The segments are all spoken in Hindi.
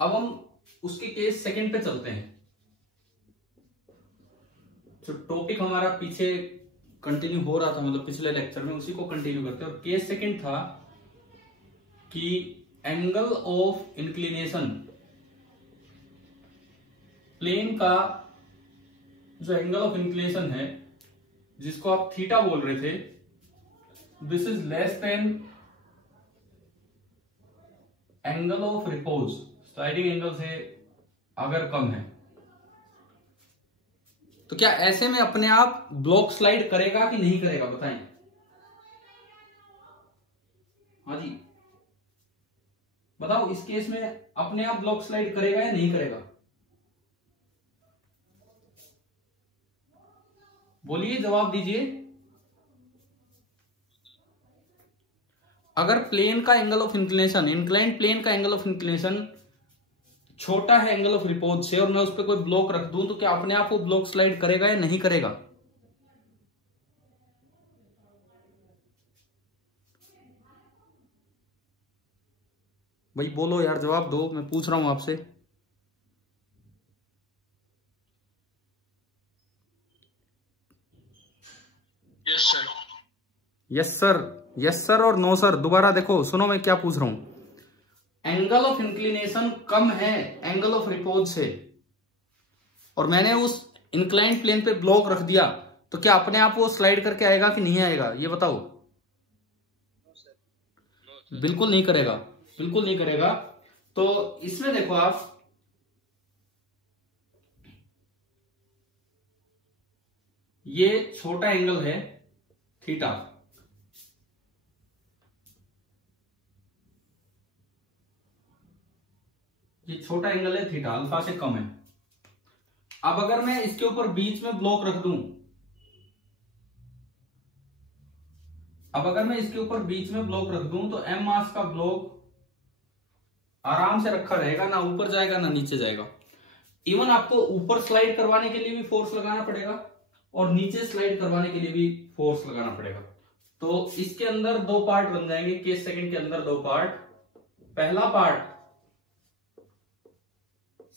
अब हम उसके केस सेकंड पे चलते हैं। जो टॉपिक हमारा पीछे कंटिन्यू हो रहा था, मतलब पिछले लेक्चर में, उसी को कंटिन्यू करते हैं। और केस सेकंड था कि एंगल ऑफ इंक्लिनेशन, प्लेन का जो एंगल ऑफ इंक्लिनेशन है, जिसको आप थीटा बोल रहे थे, this is less then angle of repose, sliding angle से अगर कम है, तो क्या ऐसे में अपने आप ब्लॉक स्लाइड करेगा कि नहीं करेगा, बताएं। हाँ जी बताओ, इस केस में अपने आप ब्लॉक स्लाइड करेगा या नहीं करेगा? बोलिए, जवाब दीजिए। अगर प्लेन का angle of inclination, inclined plane का एंगल ऑफ इंक्लिनेशन छोटा है एंगल ऑफ रिपोज से, और मैं उस पर कोई ब्लॉक रख दूं, तो क्या अपने आप वो ब्लॉक स्लाइड करेगा या नहीं करेगा? भाई बोलो यार, जवाब दो, मैं पूछ रहा हूं आपसे। Yes sir. Yes sir, yes sir और नो सर। दोबारा देखो, सुनो मैं क्या पूछ रहा हूं। एंगल ऑफ इंक्लिनेशन कम है एंगल ऑफ रिपोज से, और मैंने उस इंक्लाइंड प्लेन पे ब्लॉक रख दिया, तो क्या अपने आप वो स्लाइड करके आएगा कि नहीं आएगा, ये बताओ। बिल्कुल नहीं करेगा, बिल्कुल नहीं करेगा। तो इसमें देखो आप, ये छोटा एंगल है थीटा, ये छोटा एंगल है थीटा, अल्फा से कम है। अब अगर मैं इसके ऊपर बीच में ब्लॉक रख दूं, अब अगर मैं इसके ऊपर बीच में ब्लॉक रख दूं, तो एम मास का ब्लॉक आराम से रखा रहेगा, ना ऊपर जाएगा ना नीचे जाएगा। इवन आपको ऊपर स्लाइड करवाने के लिए भी फोर्स लगाना पड़ेगा, और नीचे स्लाइड करवाने के लिए भी फोर्स लगाना पड़ेगा। तो इसके अंदर दो पार्ट बन जाएंगे, केस सेकंड के अंदर दो पार्ट। पहला part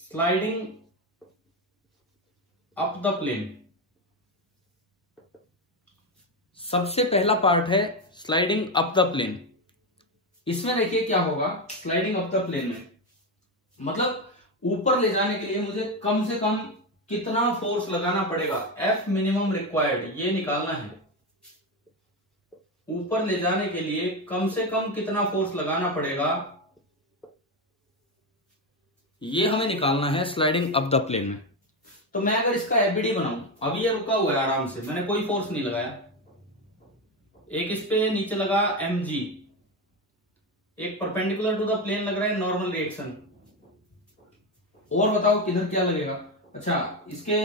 sliding up the plane, सबसे पहला पार्ट है स्लाइडिंग अप द प्लेन। इसमें देखिए क्या होगा, स्लाइडिंग अप द प्लेन में मतलब ऊपर ले जाने के लिए मुझे कम से कम कितना फोर्स लगाना पड़ेगा, एफ मिनिमम रिक्वायर्ड, ये निकालना है। ऊपर ले जाने के लिए कम से कम कितना फोर्स लगाना पड़ेगा, ये हमें निकालना है स्लाइडिंग अप द प्लेन में। तो मैं अगर इसका एबीडी बनाऊं, अभी ये रुका हुआ है आराम से, मैंने कोई फोर्स नहीं लगाया, एक इस पे नीचे लगा mg, एक परपेंडिकुलर टू द प्लेन लग रहा है नॉर्मल रिएक्शन, और बताओ किधर क्या लगेगा। अच्छा, इसके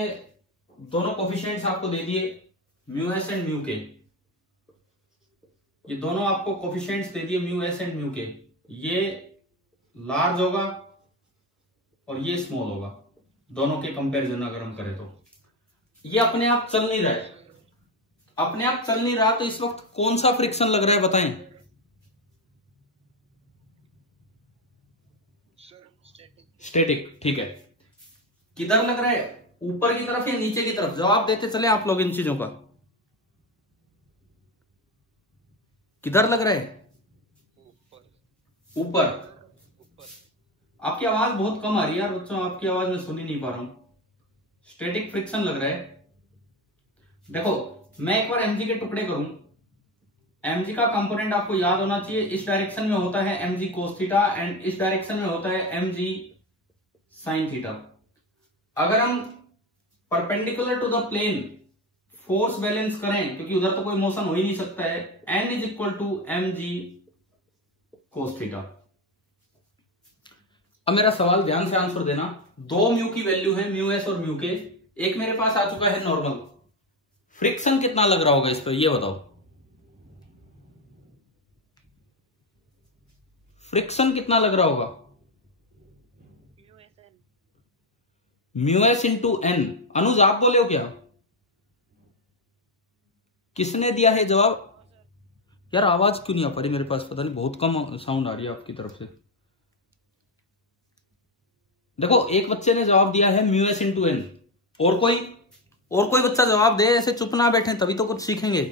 दोनों कोफिशिएंट्स आपको दे दिए, म्यू एस एंड म्यू के, ये दोनों आपको कोफिशिएंट्स दे दिए म्यू एस एंड म्यू के। ये लार्ज होगा और ये स्मॉल होगा, दोनों के कंपैरिजन अगर हम करें तो। ये अपने आप चल नहीं रहा है, अपने आप चल नहीं रहा, तो इस वक्त कौन सा फ्रिक्शन लग रहा है बताएं। स्टैटिक, ठीक है। किधर लग रहा है, ऊपर की तरफ या नीचे की तरफ? जवाब देते चले आप लोग इन चीजों का। किधर लग रहा है? ऊपर। आपकी आवाज बहुत कम आ रही है यार बच्चों, आपकी आवाज मैं सुन ही नहीं पा रहा हूं। स्टैटिक फ्रिक्शन लग रहा है। देखो मैं एक बार mg के टुकड़े करूं, mg का कंपोनेंट आपको याद होना चाहिए, इस डायरेक्शन में होता है mg cos थीटा एंड इस डायरेक्शन में होता है mg sin थीटा। अगर हम perpendicular to the plane force balance करें, क्योंकि उधर तो कोई मोशन हो ही नहीं सकता है, n is equal to mg cos theta. अब मेरा सवाल ध्यान से आंसर देना, दो म्यू की वैल्यू है, म्यू एस और म्यू के, एक मेरे पास आ चुका है नॉर्मल। फ्रिक्शन कितना लग रहा होगा इस पर, ये बताओ। फ्रिक्शन कितना लग रहा होगा? Mu S into N. Anuj आप बोले हो क्या? किसने दिया है जवाब? यार आवाज क्यों नहीं आ पा रही मेरे पास, पता नहीं बहुत कम साउंड आ रही है आपकी तरफ से। देखो एक बच्चे ने जवाब दिया है म्यू एस इंटू एन। और कोई बच्चा जवाब दे, ऐसे चुप ना बैठे, तभी तो कुछ सीखेंगे।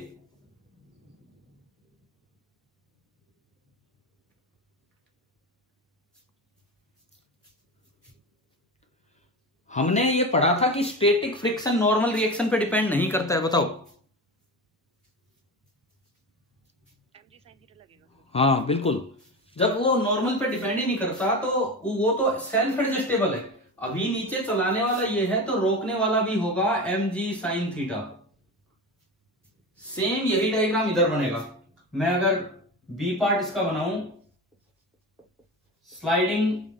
हमने ये पढ़ा था कि स्टैटिक फ्रिक्शन नॉर्मल रिएक्शन पे डिपेंड नहीं करता है, बताओ। हाँ बिल्कुल, जब वो नॉर्मल पे डिपेंड ही नहीं करता तो वो तो सेल्फ एडजस्टेबल है। अभी नीचे चलाने वाला ये है तो रोकने वाला भी होगा mg sin थीटा। सेम यही डायग्राम इधर बनेगा। मैं अगर बी पार्ट इसका बनाऊं, sliding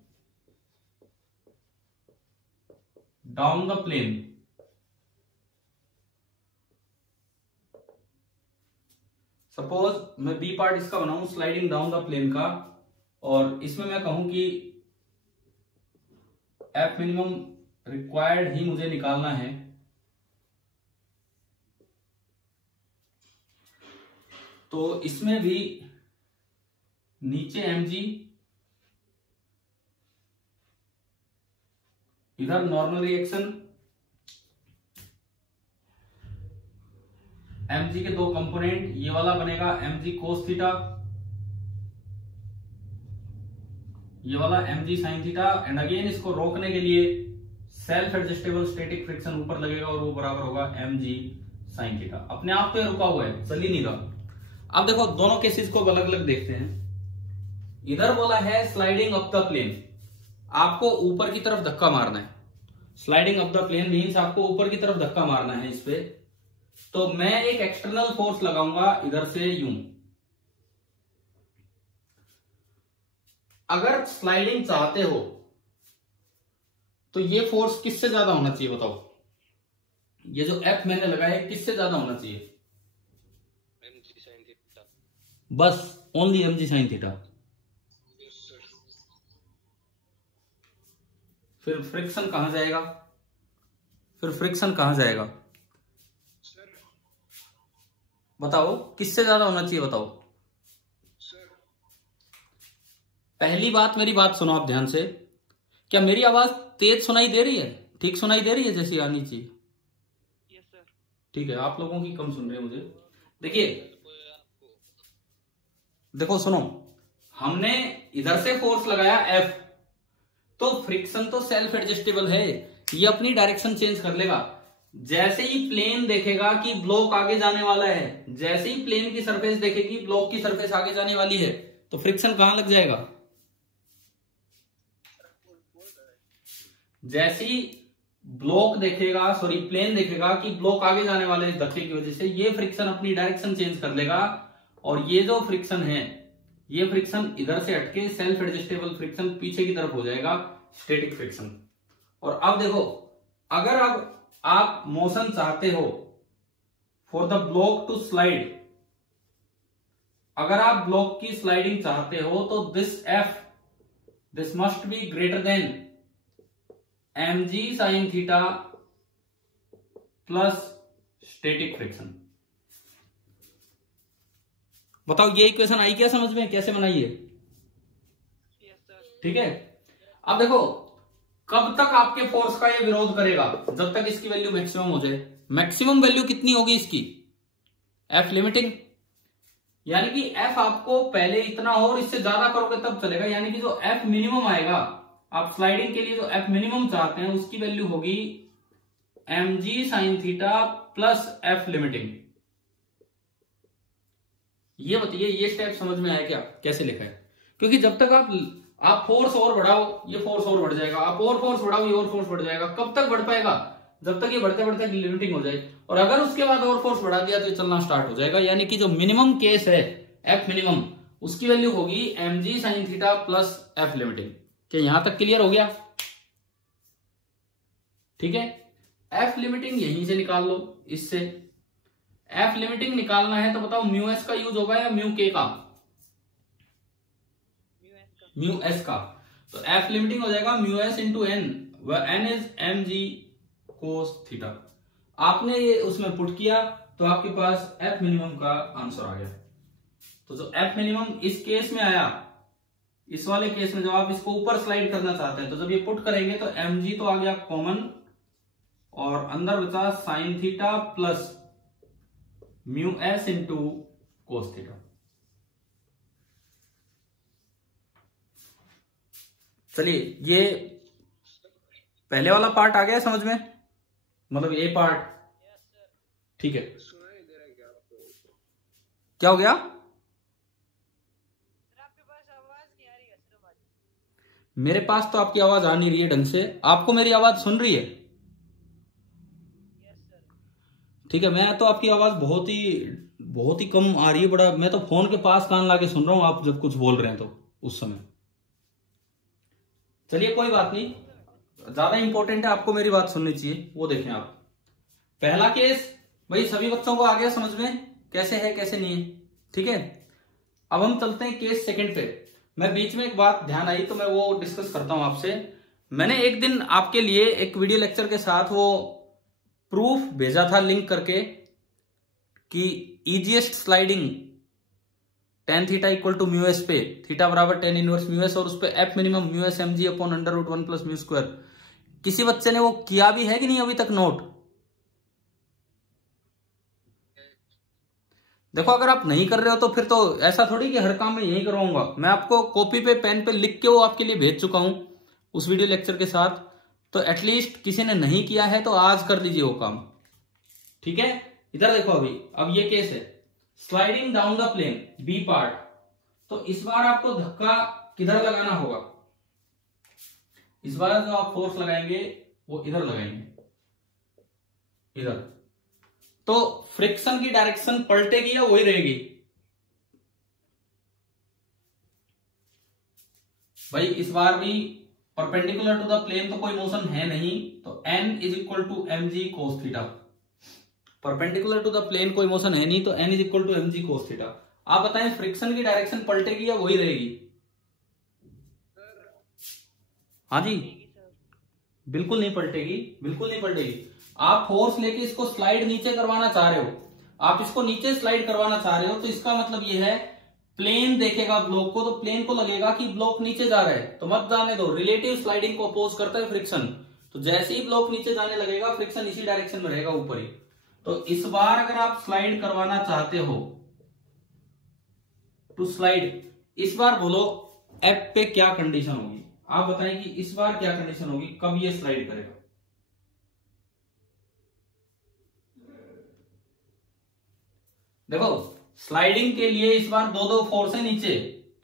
down the plane, suppose मैं बी पार्ट इसका बनाऊं स्लाइडिंग डाउन द प्लेन का, और इसमें मैं कहूं कि एफ मिनिमम रिक्वायर्ड ही मुझे निकालना है, तो इसमें भी नीचे mg, इधर नॉर्मल रिएक्शन, mg के दो कंपोनेंट, ये वाला बनेगा mg cos थीटा, ये वाला mg sin theta, and again इसको रोकने के लिए सेल्फ एडजस्टेबल स्टैटिक फ्रिक्शन ऊपर लगेगा और वो बराबर होगा mg sin थीटा। अपने आप तो रुका हुआ है, चल ही नहीं रहा। अब देखो दोनों केसेस को अलग अलग देखते हैं। इधर बोला है स्लाइडिंग अप द प्लेन, आपको ऊपर की तरफ धक्का मारना है। Sliding up the plane means आपको ऊपर की तरफ धक्का मारना है इस पे। तो मैं एक एक्सटर्नल फोर्स लगाऊंगा इधर से यूं। अगर स्लाइडिंग चाहते हो तो ये फोर्स किससे ज्यादा होना चाहिए बताओ? ये जो एफ मैंने लगाया है किससे ज्यादा होना चाहिए? mg sin theta. बस ओनली mg sin थीटा। फिर फ्रिक्शन कहां जाएगा? सर बताओ किससे ज्यादा होना चाहिए बताओ? सर पहली बात, मेरी बात सुनो आप ध्यान से। क्या मेरी आवाज तेज सुनाई दे रही है? ठीक सुनाई दे रही है जैसी आनी चाहिए? Yes sir. ठीक है, आप लोगों की कम सुन रहे हैं मुझे। देखिए देखो सुनो, हमने इधर से फोर्स लगाया F, तो फ्रिक्शन तो सेल्फ एडजस्टेबल है, ये अपनी डायरेक्शन चेंज कर लेगा। जैसे ही प्लेन देखेगा कि ब्लॉक आगे जाने वाला है, जैसे ही प्लेन की सरफेस देखेगी ब्लॉक की सरफेस आगे जाने वाली है, तो फ्रिक्शन कहां लग जाएगा? जैसे ही ब्लॉक देखेगा, सॉरी प्लेन देखेगा कि ब्लॉक आगे जाने वाले है धक्के की वजह से, ये फ्रिक्शन अपनी डायरेक्शन चेंज कर लेगा, और ये जो फ्रिक्शन है ये फ्रिक्शन इधर से हटके सेल्फ एडजस्टेबल फ्रिक्शन पीछे की तरफ हो जाएगा, स्टैटिक फ्रिक्शन। और अब देखो, अगर अब आप मोशन चाहते हो for the block to slide, अगर आप ब्लॉक की स्लाइडिंग चाहते हो तो this must be greater than mg sin theta plus static friction. बताओ ये इक्वेशन आई क्या समझ में? कैसे बनाइए? ठीक है। अब देखो, कब तक आपके फोर्स का ये विरोध करेगा? जब तक इसकी वैल्यू मैक्सिमम हो जाए। मैक्सिमम वैल्यू कितनी होगी इसकी? एफ लिमिटिंग, यानी कि एफ आपको पहले इतना हो और इससे ज्यादा करोगे तब चलेगा। यानी कि जो एफ मिनिमम आएगा, आप स्लाइडिंग के लिए जो एफ मिनिमम चाहते हैं उसकी वैल्यू होगी mg sin theta plus F limiting. ये बताइए, ये स्टेप समझ में आया क्या? कैसे लिखा है? क्योंकि जब तक आप फोर्स और बढ़ाओ ये फोर्स और बढ़ जाएगा, आप और फोर्स बढ़ाओ ये और फोर्स बढ़ जाएगा। कब तक बढ़ पाएगा? जब तक ये बढ़ते बढ़ते लिमिटिंग हो जाए, और अगर उसके बाद और फोर्स बढ़ा दिया तो ये चलना स्टार्ट हो जाएगा। यानी कि जो मिनिमम केस है एफ मिनिमम, उसकी वैल्यू होगी mg sin theta plus F limiting. क्या यहां तक क्लियर हो गया? ठीक है। एफ लिमिटिंग यहीं से निकाल लो, इससे एफ लिमिटिंग निकालना है तो बताओ म्यू एस का यूज होगा या म्यू के का? म्यू एस का। तो एफ लिमिटिंग हो जाएगा mu S into N, N is mg cos theta. आपने ये उसमें पुट किया तो आपके पास एफ मिनिमम का आंसर आ गया। तो जो एफ मिनिमम इस केस में आया, इस वाले केस में जब आप इसको ऊपर स्लाइड करना चाहते हैं तो जब ये पुट करेंगे तो mg तो आ गया कॉमन और अंदर बचा sine theta plus mu S into cos theta. चलिए ये पहले वाला पार्ट आ गया समझ में, मतलब ये पार्ट ठीक है। सुनाई दे रहा है क्या आपको? क्या हो गया? आपके पास आवाज नहीं आ रही है सिर्फ आज। मेरे पास तो आपकी आवाज आ नहीं रही है ढंग से, आपको मेरी आवाज सुन रही है? Yes sir. ठीक है, मैं तो आपकी आवाज बहुत ही कम आ रही है, बड़ा मैं तो फोन के पास कान लाके सुन रहा हूं आप जब कुछ बोल रहे हैं तो उस समय। चलिए कोई बात नहीं, ज्यादा इंपॉर्टेंट है आपको मेरी बात सुननी चाहिए, वो देखें आप। पहला केस भाई सभी बच्चों को आ गया समझ में कैसे है कैसे नहीं है, ठीक है। अब हम चलते हैं केस सेकंड पे। मैं बीच में एक बात ध्यान आई तो मैं वो डिस्कस करता हूं आपसे। मैंने एक दिन आपके लिए एक वीडियो लेक्चर के साथ वो प्रूफ भेजा था लिंक करके कि easiest sliding tan theta equal to mu S पे थीटा बराबर tan इनवर्स म्यू एस और उस पे F minimum mu S M G upon under root 1 plus mu square. किसी बच्चे ने वो किया भी है कि नहीं अभी तक नोट? देखो अगर आप नहीं कर रहे हो तो फिर तो ऐसा थोड़ी कि हर काम में यही करवाऊंगा। मैं आपको कॉपी पे पेन पे लिख के वो आपके लिए भेज चुका हूं उस वीडियो लेक्चर के साथ, तो एटलीस्ट किसी ने नहीं किया है तो आज कर लीजिए वो काम, ठीक है। इधर देखो अभी, अब ये केस है sliding down the plane B part, तो इस बार आपको धक्का किधर लगाना होगा? इस बार जो आप फोर्स लगाएंगे वो इधर लगाएंगे, इधर। तो फ्रिक्शन की डायरेक्शन पलटेगी या वही रहेगी? भाई इस बार भी परपेंडिकुलर टू द प्लेन तो कोई मोशन है नहीं, तो n is equal to M G cos theta. Perpendicular to the plane कोई मोशन है नहीं तो n is equal to M G cos theta. आप बताएं फ्रिक्शन की डायरेक्शन पलटेगी या वही रहेगी? हाँ जी, बिल्कुल नहीं पलटेगी, बिल्कुल नहीं पलटेगी। आप फोर्स लेके इसको स्लाइड नीचे करवाना चाह रहे हो, आप इसको नीचे स्लाइड करवाना चाह रहे हो, तो इसका मतलब ये है प्लेन देखेगा ब्लॉक को तो प्लेन को लगेगा कि ब्लॉक नीचे जा रहा है, तो मत जाने दो। रिलेटिव स्लाइडिंग को अपोज करता है फ्रिक्शन, तो जैसे ही ब्लॉक नीचे जाने लगेगा फ्रिक्शन इसी डायरेक्शन में रहेगा ऊपर ही। तो इस बार अगर आप स्लाइड करवाना चाहते हो टू स्लाइड, इस बार बोलो एफ पे क्या कंडीशन होगी? आप बताएं कि इस बार क्या कंडीशन होगी, कब ये स्लाइड करेगा? देखो स्लाइडिंग के लिए इस बार दो दो फोर्स है नीचे,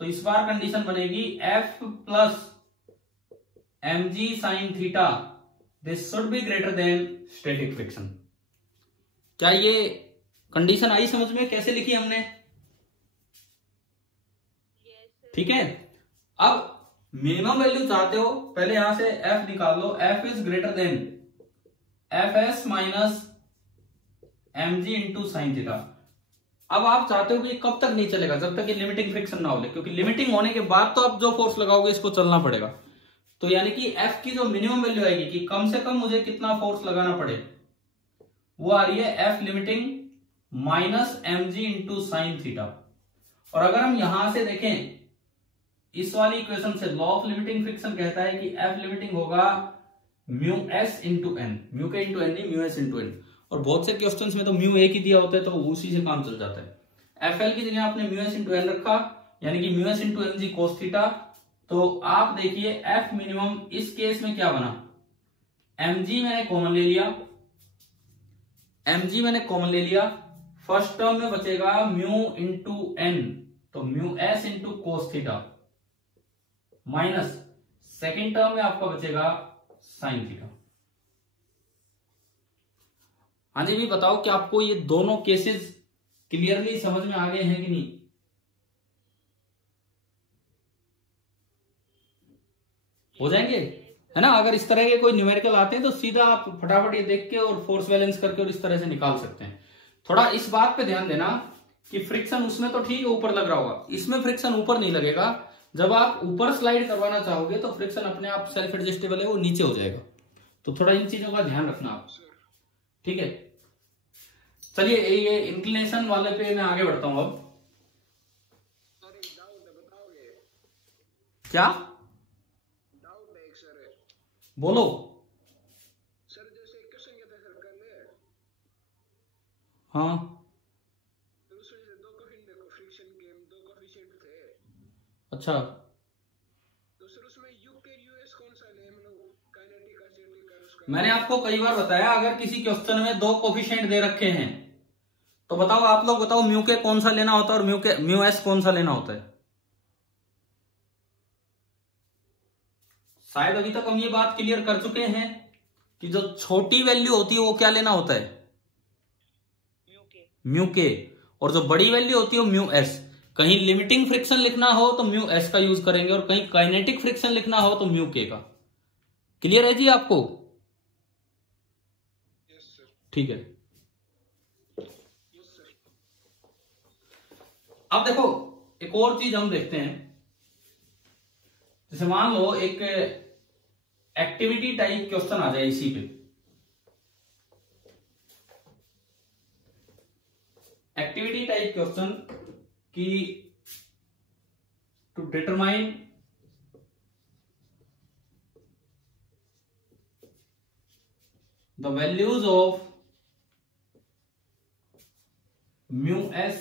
तो इस बार कंडीशन बनेगी F plus M G sine theta this should be greater than static friction. क्या ये कंडीशन आई समझ में? कैसे लिखी हमने? ठीक है। अब मिनिमम वैल्यू चाहते हो, पहले यहां से f निकाल लो, f is greater than F S minus M G into sine theta. अब आप चाहते हो कि कब तक नहीं चलेगा? जब तक कि लिमिटिंग फ्रिक्शन ना हो, क्योंकि लिमिटिंग होने के बाद तो आप जो फोर्स लगाओगे इसको चलना पड़ेगा। तो यानी कि f की जो मिनिमम वैल्यू आएगी कि कम से कम मुझे कितना फोर्स लगाना पड़े, वो आ रही है f limiting minus M G into sine theta. और अगर हम यहां से देखें इस वाली इक्वेशन से, लॉ ऑफ लिमिटिंग फ्रिक्शन कहता है कि एफ लिमिटिंग होगा mu S into N, mu K into N नहीं, म्यू एस इंटू एन। और बहुत से क्वेश्चंस में तो म्यू एक ही दिया होता है तो उसी से काम चल जाता है। एफ एल की जगह आपने म्यू एस इंटू एन रखा, यानी कि mu S into M G cos theta. तो आप देखिए एफ मिनिमम इस केस में क्या बना, एम जी मैंने कॉमन ले लिया, एम जी मैंने कॉमन ले लिया, फर्स्ट टर्म में बचेगा म्यू इंटू एन, तो mu S into cos theta, minus second term में आपका बचेगा साइन थीटा। हाँ जी, भी बताओ कि आपको ये दोनों केसेस क्लियरली समझ में आ गए हैं कि नहीं? हो जाएंगे, है ना। अगर इस तरह के कोई न्यूमेरिकल आते हैं तो सीधा आप फटाफट ये देख के और फोर्स बैलेंस करके और इस तरह से निकाल सकते हैं। थोड़ा इस बात पे ध्यान देना कि फ्रिक्शन उसमें तो ठीक है ऊपर लग रहा होगा, इसमें फ्रिक्शन ऊपर नहीं लगेगा। जब आप ऊपर स्लाइड करवाना चाहोगे तो फ्रिक्शन अपने आप सेल्फ एडजस्टेबल है, वो नीचे हो जाएगा। तो थोड़ा इन चीजों का ध्यान रखना आप, ठीक है। चलिए ये इंक्लिनेशन वाले पे मैं आगे बढ़ता हूं अब। क्या? डाउट है एक सर। बोलो। सर जैसे एक क्वेश्चन किया था सर कल, हाँ तो उसमें से दो क्वेश्चन देखो, फ्रिक्शन के दो कोएफिशिएंट थे, अच्छा। तो सर उसमें यूके यूएस कौन सा ले, मतलब काइनेटिक का स्टैटिक का उसका। मैंने आपको कई बार बताया, अगर किसी क्वेश्चन में दो कोफिशिएंट दे रखे हैं तो बताओ, आप लोग बताओ, म्यू के कौन सा लेना होता है और म्यू एस कौन सा लेना होता है? शायद अभी तक हम ये बात क्लियर कर चुके हैं कि जो छोटी वैल्यू होती है वो क्या लेना होता है? म्यू के। और जो बड़ी वैल्यू होती है वो म्यू एस। कहीं लिमिटिंग फ्रिक्शन लिखना हो तो म्यू एस का यूज करेंगे, और कहीं काइनेटिक फ्रिक्शन लिखना हो तो म्यू के का। क्लियर है जी आपको? Yes sir. ठीक है। Yes sir. अब देखो, एक और चीज हम देखते हैं। जैसे मान लो एक एक्टिविटी टाइप क्वेश्चन आ जाए इसी पे। एक्टिविटी टाइप क्वेश्चन की to determine the values of mu S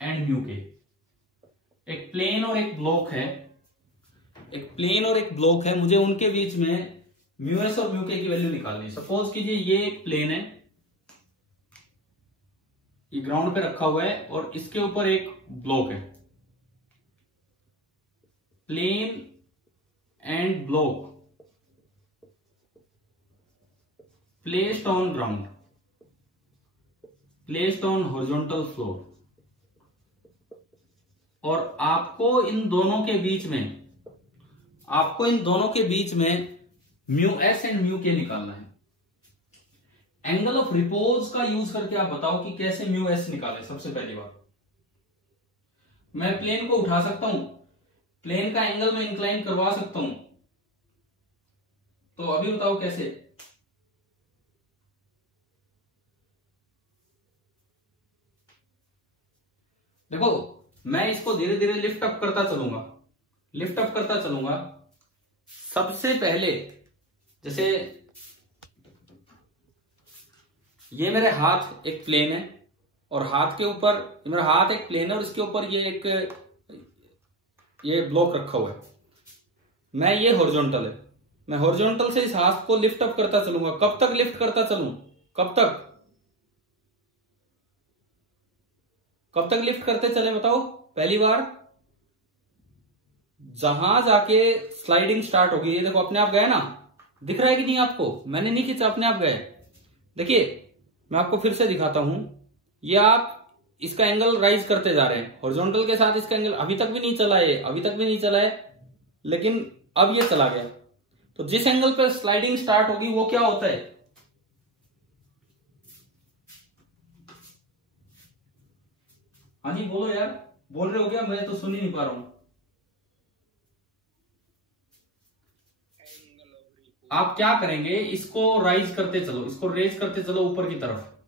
and mu K. एक प्लेन और एक ब्लॉक है, एक प्लेन और एक ब्लॉक है, मुझे उनके बीच में म्यू एस और म्यू के की वैल्यू निकालनी है। सपोज कीजिए ये एक प्लेन है, ये ग्राउंड पे रखा हुआ है, और इसके ऊपर एक ब्लॉक है। Plane and block placed on ground, placed on horizontal floor, और आपको इन दोनों के बीच में म्यू एस एंड म्यू के निकालना है। एंगल ऑफ रिपोज का यूज करके आप बताओ कि कैसे म्यू एस निकालें। सबसे पहली बार मैं प्लेन को उठा सकता हूं, प्लेन का एंगल में इंक्लाइन करवा सकता हूं, तो अभी बताओ कैसे। देखो, मैं इसको धीरे धीरे लिफ्ट अप करता चलूंगा। सबसे पहले जैसे ये मेरे हाथ एक प्लेन है, और हाथ के ऊपर मेरा हाथ एक प्लेन है, और इसके ऊपर ये ब्लॉक रखा हुआ है। मैं ये हॉरिजॉन्टल है, मैं हॉरिजॉन्टल से इस हाथ को लिफ्ट अप करता चलूंगा। कब तक लिफ्ट करता चलूं? कब तक लिफ्ट करते चले बताओ? पहली बार जहां जाके स्लाइडिंग स्टार्ट होगी, ये देखो अपने आप गए ना, दिख रहा है कि नहीं आपको? मैंने नहीं खींचा, अपने आप गए। देखिए मैं आपको फिर से दिखाता हूं, ये आप इसका एंगल राइज करते जा रहे हैं हॉरिजॉन्टल के साथ। इसका एंगल अभी तक भी नहीं चला है, लेकिन अब ये चला गया। तो जिस एंगल पर स्लाइडिंग स्टार्ट होगी वो क्या होता है? हाँ जी बोलो यार, बोल रहे हो क्या? मैं तो सुन ही नहीं पा रहा हूं। आप क्या करेंगे, इसको राइज करते चलो, इसको रेज करते चलो ऊपर की तरफ,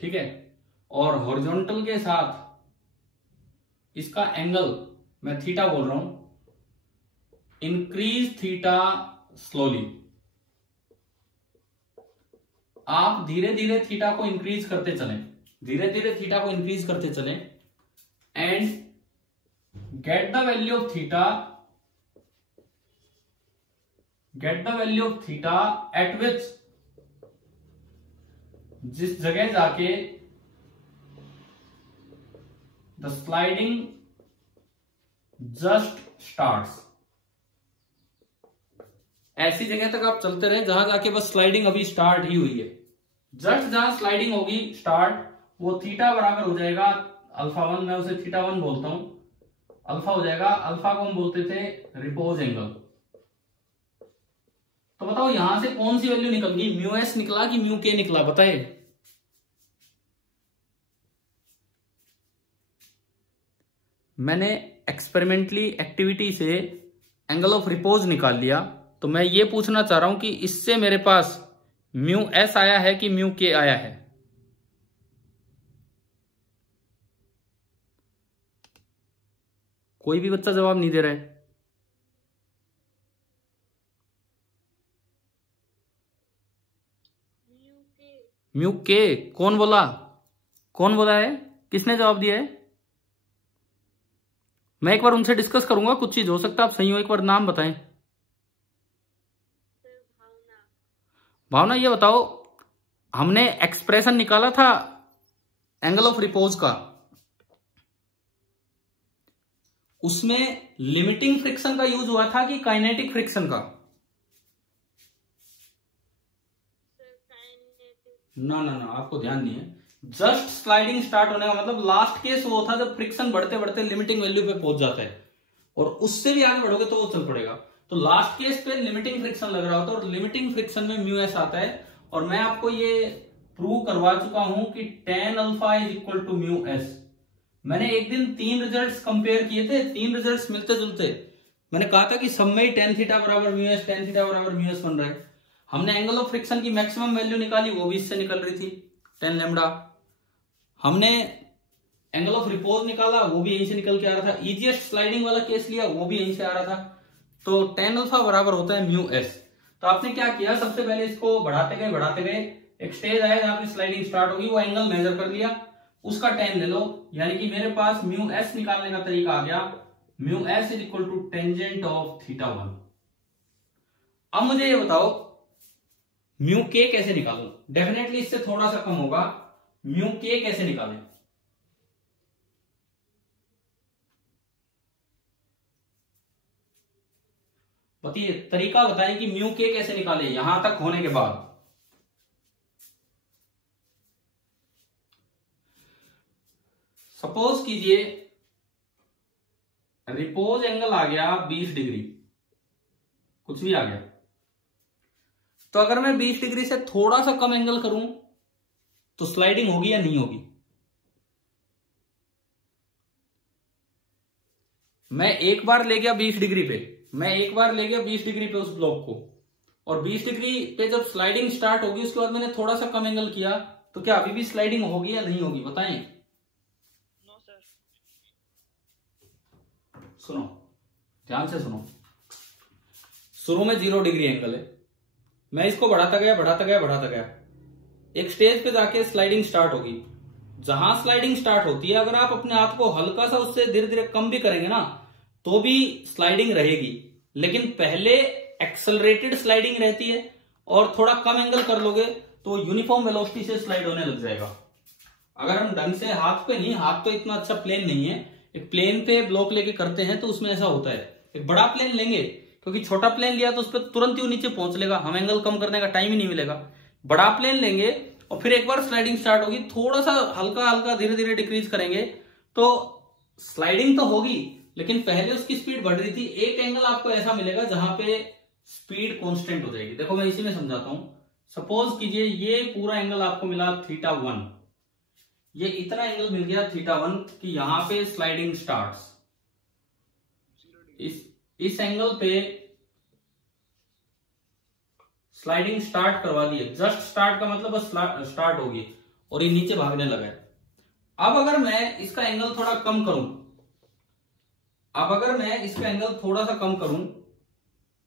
ठीक है? और हॉरिजॉन्टल के साथ इसका एंगल, मैं थीटा बोल रहा हूं, इंक्रीज थीटा स्लोली। आप धीरे धीरे थीटा को इंक्रीज करते चलें, and get the value of theta eight विच, जिस जगह जाके द स्लाइडिंग जस्ट स्टार्ट्स। ऐसी जगह तक आप चलते रहे जहां जाके बस स्लाइडिंग अभी स्टार्ट ही हुई है। जस्ट जहां स्लाइडिंग होगी स्टार्ट, वो थीटा बराबर हो जाएगा अल्फा 1, मैं उसे थीटा 1 बोलता हूं, अल्फा हो जाएगा। अल्फा को हम बोलते थे रिपोज एंगल। तो बताओ यहां से कौन सी वैल्यू निकल गई? म्यू एस निकला कि म्यू के निकला? बताए। मैंने एक्सपेरिमेंटली एक्टिविटी से एंगल ऑफ रिपोज निकाल लिया, तो मैं ये पूछना चाह रहा हूं कि इससे मेरे पास म्यू एस आया है कि म्यू के आया है? कोई भी बच्चा जवाब नहीं दे रहा है। म्यू के कौन बोला? कौन बोला है? किसने जवाब दिया है? मैं एक बार उनसे डिस्कस करूंगा, कुछ चीज हो सकता है आप सही हो। एक बार नाम बताएं। भावना ये बताओ, हमने एक्सप्रेशन निकाला था एंगल ऑफ रिपोज का, उसमें लिमिटिंग फ्रिक्शन का यूज हुआ था कि काइनेटिक फ्रिक्शन का? ना ना ना, आपको ध्यान नहीं है। जस्ट स्लाइडिंग स्टार्ट होने का मतलब लास्ट केस वो था जब फ्रिक्शन बढ़ते बढ़ते लिमिटिंग वैल्यू पे पहुंच जाता है, और उससे भी आगे बढ़ोगे तो वो चल पड़ेगा। तो लास्ट केस पे लिमिटिंग फ्रिक्शन लग रहा होता है, और लिमिटिंग फ्रिक्शन में म्यू एस आता है। और मैं आपको ये प्रूव करवा चुका हूं कि tan alpha is equal to mu S. मैंने एक दिन 3 रिजल्ट्स कंपेयर किए थे, 3 रिजल्ट्स मिलते जुलते। मैंने कहा था कि सब में ही tan थीटा बराबर म्यू एस, tan थीटा बराबर म्यू एस बन रहा है। हमने एंगल ऑफ फ्रिक्शन की मैक्सिमम वैल्यू निकाली, वो भी इससे निकल रही थी, tan लैम्डा। हमने एंगल ऑफ रिपोज निकाला, वो भी यहीं से निकल के आ रहा था। इजीएस्ट स्लाइडिंग वाला केस लिया, वो भी यहीं से आ रहा था। तो tan अल्फा बराबर होता है म्यू एस। तो आपने क्या किया, सबसे पहले इसको बढ़ाते गए, एक स्टेज आया जहां पे स्लाइडिंग स्टार्ट होगी, वो एंगल मेजर कर लिया, उसका tan ले लो, यानी कि मेरे पास म्यू एस निकालने का तरीका आ गया। Mu S is equal to tangent of theta 1। अब मुझे ये बताओ म्यू के कैसे निकालूं? डेफिनेटली इससे थोड़ा सा कम होगा। म्यू के कैसे निकालें? बताइए, तरीका बताएं कि म्यू के कैसे निकालें यहां तक होने के बाद। सपोज कीजिए रिपोज एंगल आ गया 20 डिग्री, कुछ भी आ गया, तो अगर मैं 20 डिग्री से थोड़ा सा कम एंगल करूं तो स्लाइडिंग होगी या नहीं होगी? मैं एक बार ले गया 20 डिग्री पे, उस ब्लॉक को, और 20 डिग्री पे जब स्लाइडिंग स्टार्ट होगी उसके बाद मैंने थोड़ा सा कम एंगल किया, तो क्या अभी भी स्लाइडिंग होगी या नहीं होगी? बताएं। No sir. सुनो, ध्यान से सुनो। शुरू में 0 डिग्री एंगल है, मैं इसको बढ़ाता गया, एक स्टेज पे जाके स्लाइडिंग स्टार्ट होगी। जहां स्लाइडिंग स्टार्ट होती है, अगर आप अपने हाथ को हल्का सा उससे धीरे धीरे कम भी करेंगे ना, तो भी स्लाइडिंग रहेगी, लेकिन पहले एक्सेलरेटेड स्लाइडिंग रहती है, और थोड़ा कम एंगल कर लोगे तो यूनिफॉर्म वेलोसिटी से स्लाइड होने लग जाएगा। अगर हम ढंग से हाथ पे नहीं, हाथ तो इतना अच्छा प्लेन नहीं है, एक प्लेन पे ब्लॉक लेके करते हैं तो उसमें ऐसा होता है। एक बड़ा प्लेन लेंगे, क्योंकि छोटा प्लेन लिया तो उस पर तुरंत ही नीचे पहुंच लेगा, हम एंगल कम करने का टाइम ही नहीं मिलेगा। बड़ा प्लेन लेंगे और फिर एक बार स्लाइडिंग स्टार्ट होगी, थोड़ा सा हल्का हल्का धीरे धीरे डिक्रीज करेंगे तो स्लाइडिंग तो होगी, लेकिन पहले उसकी स्पीड बढ़ रही थी। एक एंगल आपको ऐसा मिलेगा जहां पे स्पीड कांस्टेंट हो जाएगी। देखो मैं इसी में समझाता हूं। सपोज कीजिए ये पूरा एंगल आपको मिला थीटा 1, ये इतना एंगल मिल गया थीटा 1 कि यहां पे स्लाइडिंग स्टार्ट्स। इस एंगल पे स्लाइडिंग स्टार्ट करवा दी है। जस्ट स्टार्ट का मतलब बस स्टार्ट होगी और ये नीचे भागने लगा है। अब अगर मैं इसका एंगल थोड़ा कम करूं,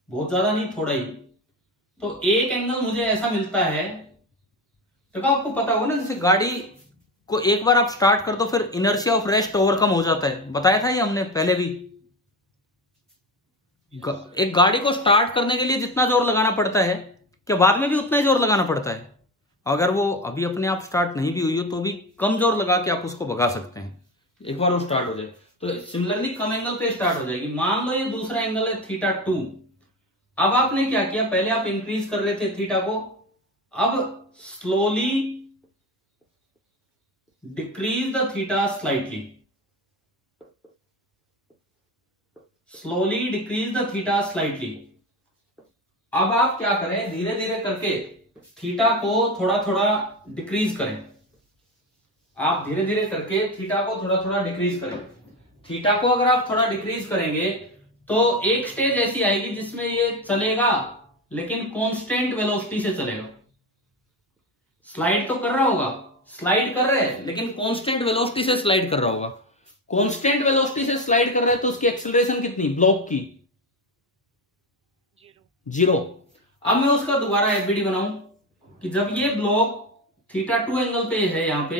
बहुत ज्यादा नहीं, थोड़ा ही, तो एक एंगल मुझे ऐसा मिलता है। देखो आपको पता होगा ना, जैसे गाड़ी को एक बार आप स्टार्ट कर दो फिर इनर्शिया ऑफ रेस्ट ओवरकम हो जाता है, बताया था ये हमने पहले भी। एक गाड़ी को स्टार्ट करने के लिए जितना जोर लगाना पड़ता है, क्या बाद में भी उतना ही जोर लगाना पड़ता है? अगर वो अभी अपने आप स्टार्ट नहीं भी हुई हो तो भी कम जोर लगा के आप उसको भगा सकते हैं, एक बार वो स्टार्ट हो जाए। तो सिमिलरली कम एंगल पे स्टार्ट हो जाएगी। मान लो ये दूसरा एंगल है थीटा 2। अब आपने क्या किया, पहले आप इंक्रीज कर रहे थे थीटा को, अब slowly decrease the theta slightly, अब आप क्या करें, धीरे धीरे करके थीटा को थोड़ा थोड़ा डिक्रीज करें। आप धीरे धीरे करके थीटा को थोड़ा थोड़ा डिक्रीज करें। थीटा को अगर आप थोड़ा डिक्रीज करेंगे तो एक स्टेज ऐसी आएगी जिसमें ये चलेगा लेकिन कांस्टेंट वेलोसिटी से चलेगा। स्लाइड तो कर रहा होगा, स्लाइड कर रहे हैं लेकिन कांस्टेंट वेलोसिटी से स्लाइड कर रहा होगा। कांस्टेंट वेलोसिटी से स्लाइड कर रहे हैं तो उसकी एक्सेलरेशन कितनी, ब्लॉक की 0। अब मैं उसका दोबारा एफबीडी बनाऊं कि जब ये ब्लॉक θ2 एंगल पे है यहां पे,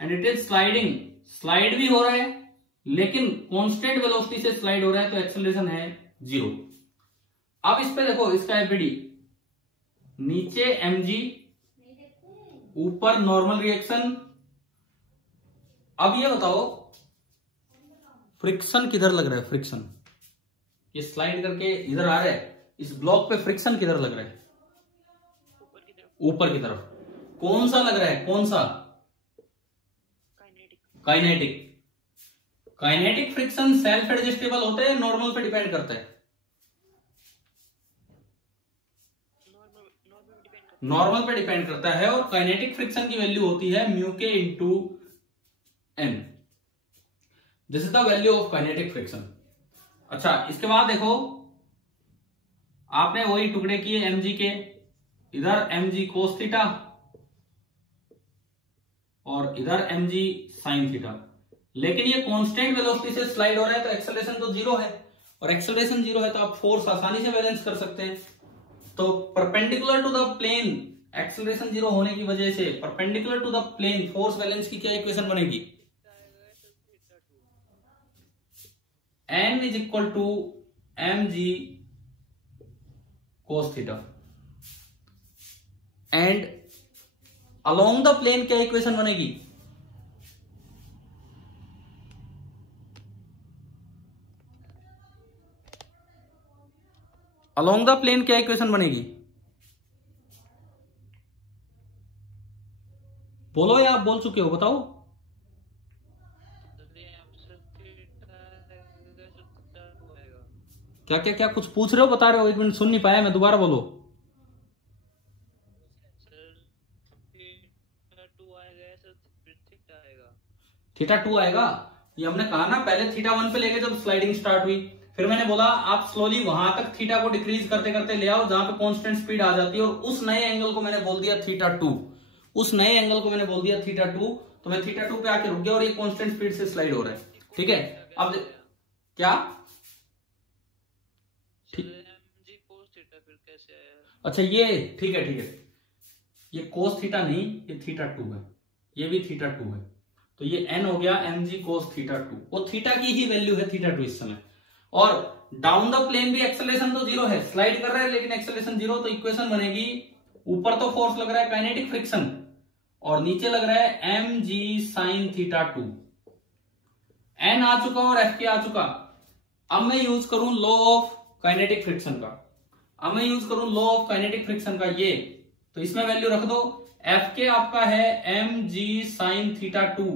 and it is sliding, slide भी हो रहा है लेकिन कांस्टेंट वेलोसिटी से स्लाइड हो रहा है, तो एक्सेलरेशन है 0। अब इस पे देखो, इसका एफबीडी नीचे mg, ऊपर नॉर्मल रिएक्शन। अब ये बताओ फ्रिक्शन किधर लग रहा है? फ्रिक्शन ये स्लाइड करके इधर आ रहा है, इस ब्लॉक पे फ्रिक्शन किधर लग रहा है? ऊपर की तरफ। ऊपर की तरफ। कौन सा लग रहा है? कौन सा? Kinetic. Kinetic. Kinetic friction self adjustable होता है, नॉर्मल पे डिपेंड करता है? नॉर्मल पे डिपेंड करता है, और काइनेटिक फ्रिक्शन की वैल्यू होती है mu K into N. This is the value of kinetic friction. अच्छा, इसके बाद देखो, आपने वही टुकड़े किए एमजी के, इधर mg कोस थीटा और इधर mg साइन थीटा, लेकिन ये कांस्टेंट वेलोसिटी से स्लाइड हो रहा है, तो एक्सेलरेशन तो 0 है, और एक्सेलरेशन 0 है तो आप फोर्स आसानी से बैलेंस कर सकते हैं। तो perpendicular to the plane, acceleration 0 होने की वजह से perpendicular to the plane force balance की क्या इक्वेशन बनेगी? n is equal to mg cos theta, and along the plane क्या इक्वेशन बनेगी? अलोंग द प्लेन क्या इक्वेशन बनेगी? बोलो, या आप बोल चुके हो? बताओ। क्या क्या क्या कुछ पूछ रहे हो, बता रहे हो? 1 मिनट सुन नहीं पाया मैं, दोबारा बोलो। θ2 आएगा, ये हमने कहा ना, पहले θ1 पे लेके जब स्लाइडिंग स्टार्ट हुई, फिर मैंने बोला आप स्लोली वहां तक थीटा को डिक्रीज करते करते ले आओ जहां पे कांस्टेंट स्पीड आ जाती है, और उस नए एंगल को मैंने बोल दिया θ2, उस नए एंगल को मैंने बोल दिया θ2, तो मैं θ2 पे आके रुक गया और ये कांस्टेंट स्पीड से स्लाइड हो रहा है। ठीक है, अब क्या? अच्छा, ये ठीक है, ठीक है, ये कोस थीटा नहीं, ये θ2 है, ये भी θ2 है, तो ये n हो गया mg cos θ2, वो थीटा की ही वैल्यू है θ2 इस समय। और डाउन द प्लेन भी एक्सेलरेशन तो 0 है, स्लाइड कर रहा है लेकिन एक्सेलरेशन 0, तो इक्वेशन बनेगी, ऊपर तो फोर्स लग रहा है काइनेटिक फ्रिक्शन, और नीचे लग रहा है mg sin θ2। n आ चुका और f आ चुका। अब मैं यूज करूं लॉ ऑफ काइनेटिक फ्रिक्शन का, ये, तो इसमें वैल्यू रख दो। f आपका है mg sin θ2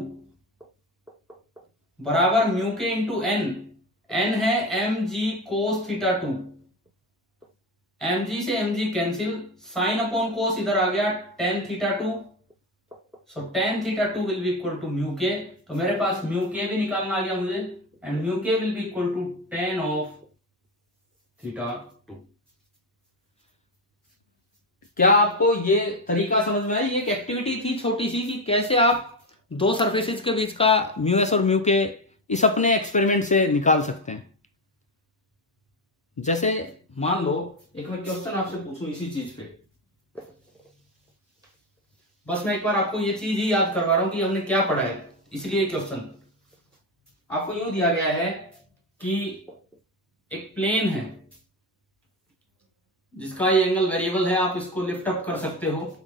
बराबर mu K into n, n है mg cos θ2, mg से mg cancel, sine upon cos इधर आ गया tan θ2, so tan θ2 will be equal to mu K, तो मेरे पास म्यू के भी निकालना आ गया मुझे, and mu K will be equal to tan of θ2। क्या आपको ये तरीका समझ में आई? ये एक एक्टिविटी थी छोटी सी कि कैसे आप दो सरफेसेस के बीच का म्यू एस और म्यू के इस अपने एक्सपेरिमेंट से निकाल सकते हैं। जैसे मान लो एक मैं क्वेश्चन आपसे पूछूं इसी चीज पे, बस मैं एक बार आपको ये चीज ही याद करवा रहा हूं कि हमने क्या पढ़ा है, इसलिए क्वेश्चन आपको यूं दिया गया है कि एक प्लेन है जिसका ये एंगल वेरिएबल है, आप इसको लिफ्ट अप कर सकते हो,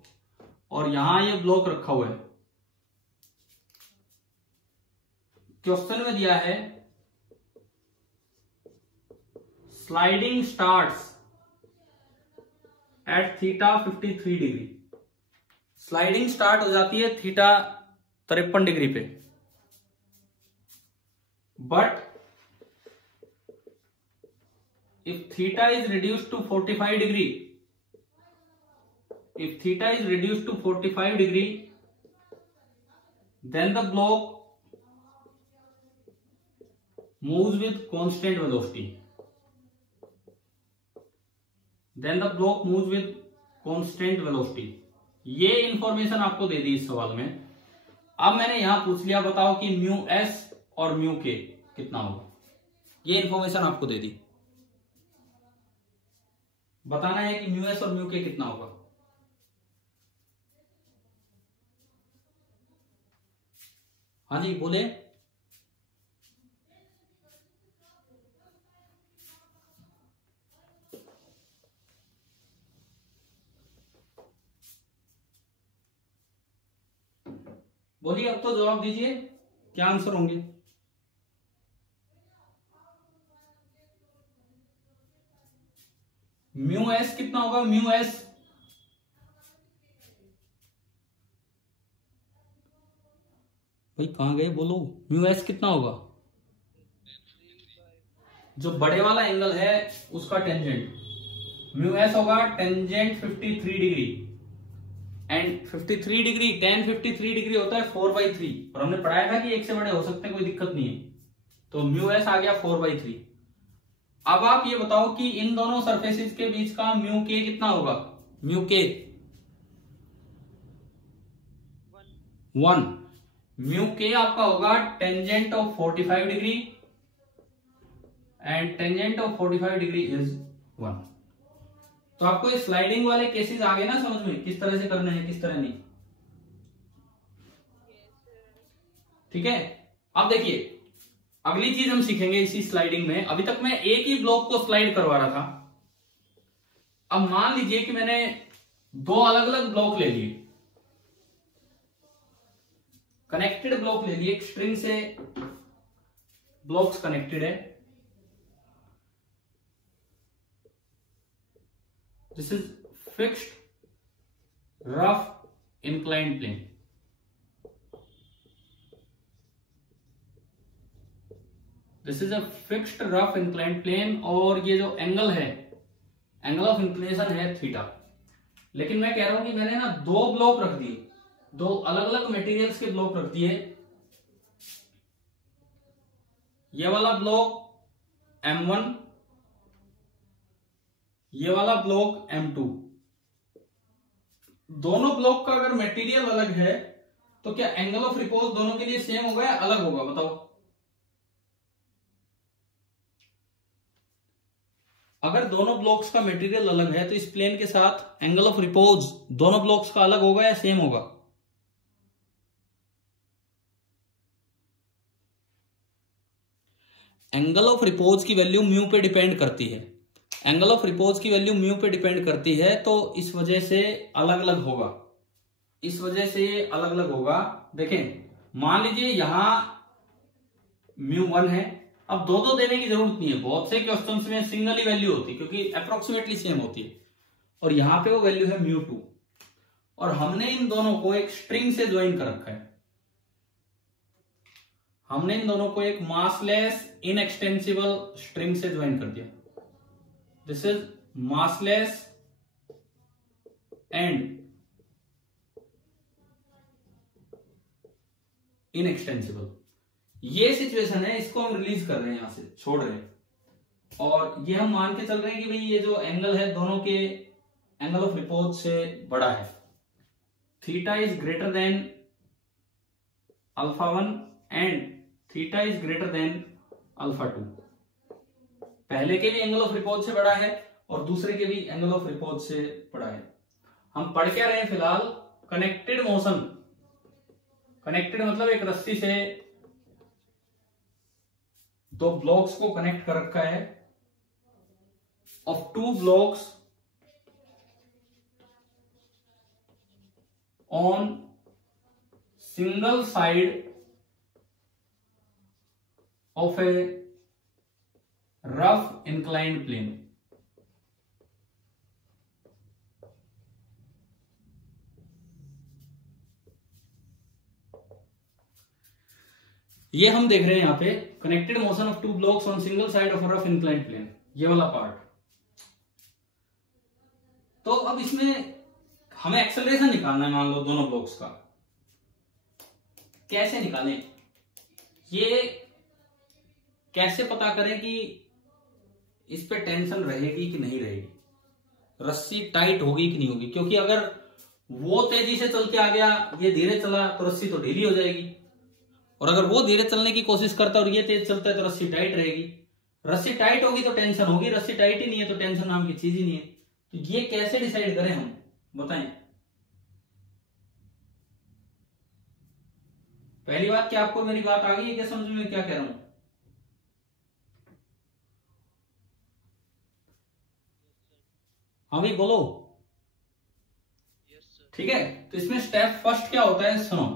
और यहां ये ब्लॉक रखा हुआ है। क्वेश्चन में दिया है sliding starts at θ53 degree, sliding start हो जाती है θ53 डिग्री पे, but if theta is reduced to 45 degree, then the block moves with constant velocity, ये इंफॉर्मेशन आपको दे दी इस सवाल में। अब मैंने यहां पूछ लिया, बताओ कि म्यू एस और म्यू के कितना होगा, ये इंफॉर्मेशन आपको दे दी, बताना है कि म्यू एस और म्यू के कितना होगा। हाँ जी बोले। बोलिए, अब तो जवाब दीजिए, क्या आंसर होंगे? म्यू एस कितना होगा? म्यू एस भाई कहां गए, बोलो। म्यू एस कितना होगा? जो बड़े वाला एंगल है उसका टेंजेंट। म्यू एस होगा tangent 53 degree, and 53 degree, tan 53 degree होता है 4/3, और हमने पढ़ाया था कि एक से बड़े हो सकते हैं, कोई दिक्कत नहीं है। तो म्यू एस आ गया 4/3। अब आप ये बताओ कि इन दोनों सरफेसेस के बीच का म्यू के कितना होगा? म्यू के 1। म्यू के आपका होगा tangent of 45 degree, and tangent of 45 degree is 1। तो आपको ये स्लाइडिंग वाले केसेस आ गए ना समझ में, किस तरह से करने हैं किस तरह नहीं। ठीक है, अब देखिए अगली चीज हम सीखेंगे इसी स्लाइडिंग में। अभी तक मैं एक ही ब्लॉक को स्लाइड करवा रहा था। अब मान लीजिए कि मैंने दो अलग अलग ब्लॉक ले लिए, कनेक्टेड ब्लॉक ले लिए, एक स्ट्रिंग से ब्लॉक्स कनेक्टेड है। This is fixed rough inclined plane. This is a fixed rough inclined plane, और ये जो एंगल है, एंगल ऑफ इंक्लिनेशन है थीटा। लेकिन मैं कह रहा हूं कि मैंने ना दो ब्लॉक रख दिए, दो अलग अलग मटेरियल्स के ब्लॉक रख दिए। ये वाला ब्लॉक M1, ये वाला ब्लॉक M2। दोनों ब्लॉक का अगर मटेरियल अलग है तो क्या एंगल ऑफ रिपोज दोनों के लिए सेम होगा या अलग होगा? बताओ। अगर दोनों ब्लॉक्स का मटेरियल अलग है तो इस प्लेन के साथ एंगल ऑफ रिपोज दोनों ब्लॉक्स का अलग होगा या सेम होगा? एंगल ऑफ रिपोज की वैल्यू म्यू पे डिपेंड करती है। एंगल ऑफ रिपोज की वैल्यू म्यू पे डिपेंड करती है, तो इस वजह से अलग अलग होगा, इस वजह से अलग अलग होगा। देखें मान लीजिए यहां μ1 है। अब दो दो देने की जरूरत नहीं है, बहुत से क्वेश्चंस में सिंगल ही वैल्यू होती है क्योंकि अप्रोक्सीमेटली सेम होती है, और यहां पे वो वैल्यू है μ2, और हमने इन दोनों को एक स्ट्रिंग से ज्वाइन कर रखा है। हमने इन दोनों को एक मासलेस इनएक्सटेंसिबल स्ट्रिंग से ज्वाइन कर दिया। This is massless and inextensible. ये सिचुएशन है, इसको हम रिलीज कर रहे हैं, यहां से छोड़ रहे हैं, और ये हम मान के चल रहे हैं कि भाई ये जो एंगल है दोनों के एंगल ऑफ रिपोज से बड़ा है। Theta is greater than α1 and theta is greater than α2। पहले के भी एंगल ऑफ रिपोज से बड़ा है और दूसरे के भी एंगल ऑफ रिपोज से बड़ा है। हम पढ़ क्या रहे हैं फिलहाल? Connected motion. कनेक्टेड मतलब एक रस्सी से दो ब्लॉक्स को कनेक्ट कर रखा है, of two blocks on single side of a rough inclined plane. ये हम देख रहे हैं यहां पे connected motion of two blocks on single side of rough inclined plane, ये वाला पार्ट। तो अब इसमें हमें एक्सेलरेशन निकालना है, मान लो दोनों ब्लॉक्स का। कैसे निकालें? ये कैसे पता करें कि इस पे टेंशन रहेगी कि नहीं रहेगी, रस्सी टाइट होगी कि नहीं होगी? क्योंकि अगर वो तेजी से चल के आ गया, ये धीरे चला, तो रस्सी तो ढीली हो जाएगी, और अगर वो धीरे चलने की कोशिश करता है और ये तेज चलता है तो रस्सी टाइट रहेगी। रस्सी टाइट होगी तो टेंशन होगी, रस्सी टाइट ही नहीं है तो टेंशन नाम की चीज ही नहीं है। तो ये कैसे डिसाइड करें हम, बताएं। पहली बात, क्या आपको मेरी बात आ गई है? क्या समझ में क्या कह रहा हूं? हाँ भाई बोलो। Yes sir. ठीक है, तो इसमें स्टेप फर्स्ट क्या होता है, सुनो।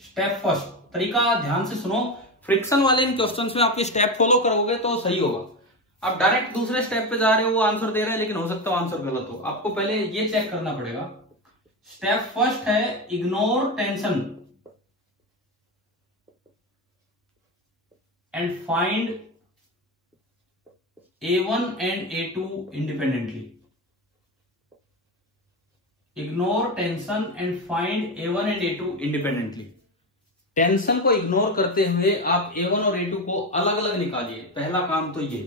स्टेप फर्स्ट तरीका ध्यान से सुनो। फ्रिक्शन वाले इन क्वेश्चंस में आपके स्टेप फॉलो करोगे तो सही होगा। आप डायरेक्ट दूसरे स्टेप पे जा रहे हो, वो आंसर दे रहे हैं, लेकिन हो सकता है आंसर गलत हो। आपको पहले ये चेक करना पड़ेगा। स्टेप फर्स्ट है ignore tension and find A1 and A2 independently. Ignore tension and find A1 and A2 independently. Tension को इग्नोर करते हुए आप A1 और A2 को अलग अलग निकालिए। पहला काम तो ये।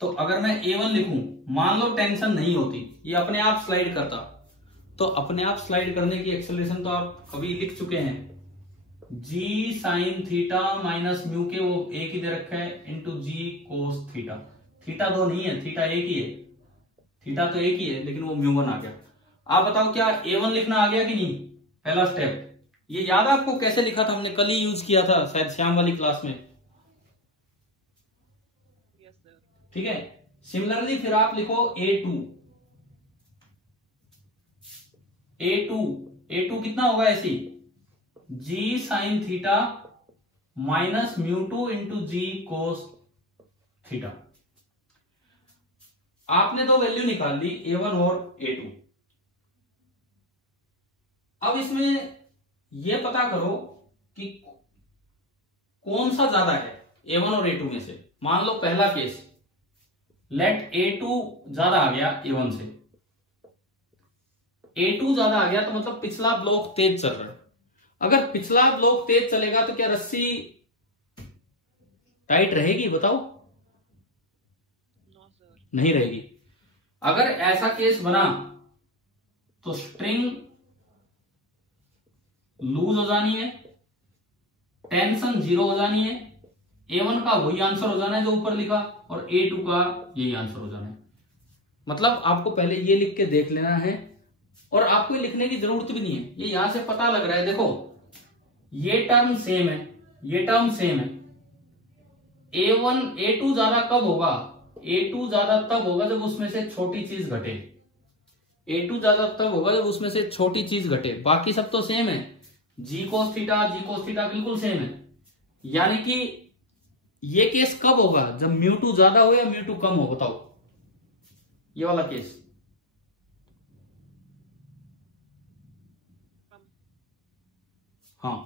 तो अगर मैं A1 लिखूं, मान लो टेंशन नहीं होती, ये अपने आप स्लाइड करता, तो अपने आप स्लाइड करने की एक्सेलरेशन तो आप अभी लिख चुके हैं, G sign theta minus mu के, वो एक ही दे रखा है, into G cos theta. Theta दो नहीं है, थीटा एक ही है। थीटा तो एक ही है, लेकिन वो म्यू वन आ गया। आप बताओ क्या A1 लिखना आ गया कि नहीं? पहला स्टेप ये याद है आपको कैसे लिखा था? हमने कल ही यूज किया था शायद श्याम वाली क्लास में। Yes sir. ठीक है, सिमिलरली फिर आप लिखो A2। A2 कितना होगा ऐसी? G sign theta minus mu two into G cos theta. आपने दो वैल्यू निकाल दी, A1 और A2। अब इसमें यह पता करो कि कौन सा ज्यादा है A1 और A2 में से। मान लो पहला केस, लेट A2 ज्यादा आ गया A1 से। A2 ज्यादा आ गया तो मतलब पिछला ब्लॉक तेज चल रहा है। अगर पिछला ब्लॉक तेज चलेगा तो क्या रस्सी टाइट रहेगी? बताओ। No sir. नहीं रहेगी। अगर ऐसा केस बना तो स्ट्रिंग लूज हो जानी है, टेंशन जीरो हो जानी है, A1 का वही आंसर हो जाना है जो ऊपर लिखा, और A2 का यही आंसर हो जाना है। मतलब आपको पहले ये लिख के देख लेना है, और आपको लिखने की जरूरत भी नहीं है, ये यहां से पता लग रहा है। देखो ये टर्म सेम है, ये टर्म सेम है। A2 ज्यादा कब होगा? A2 ज्यादा तब होगा जब उसमें से छोटी चीज घटे। A2 ज्यादा तब होगा जब उसमें से छोटी चीज घटे। बाकी सब तो सेम है, G कोस थीटा बिल्कुल सेम है। यानी कि ये केस कब होगा? जब μ2 ज्यादा हो या μ2 कम हो? बताओ ये वाला केस। हाँ,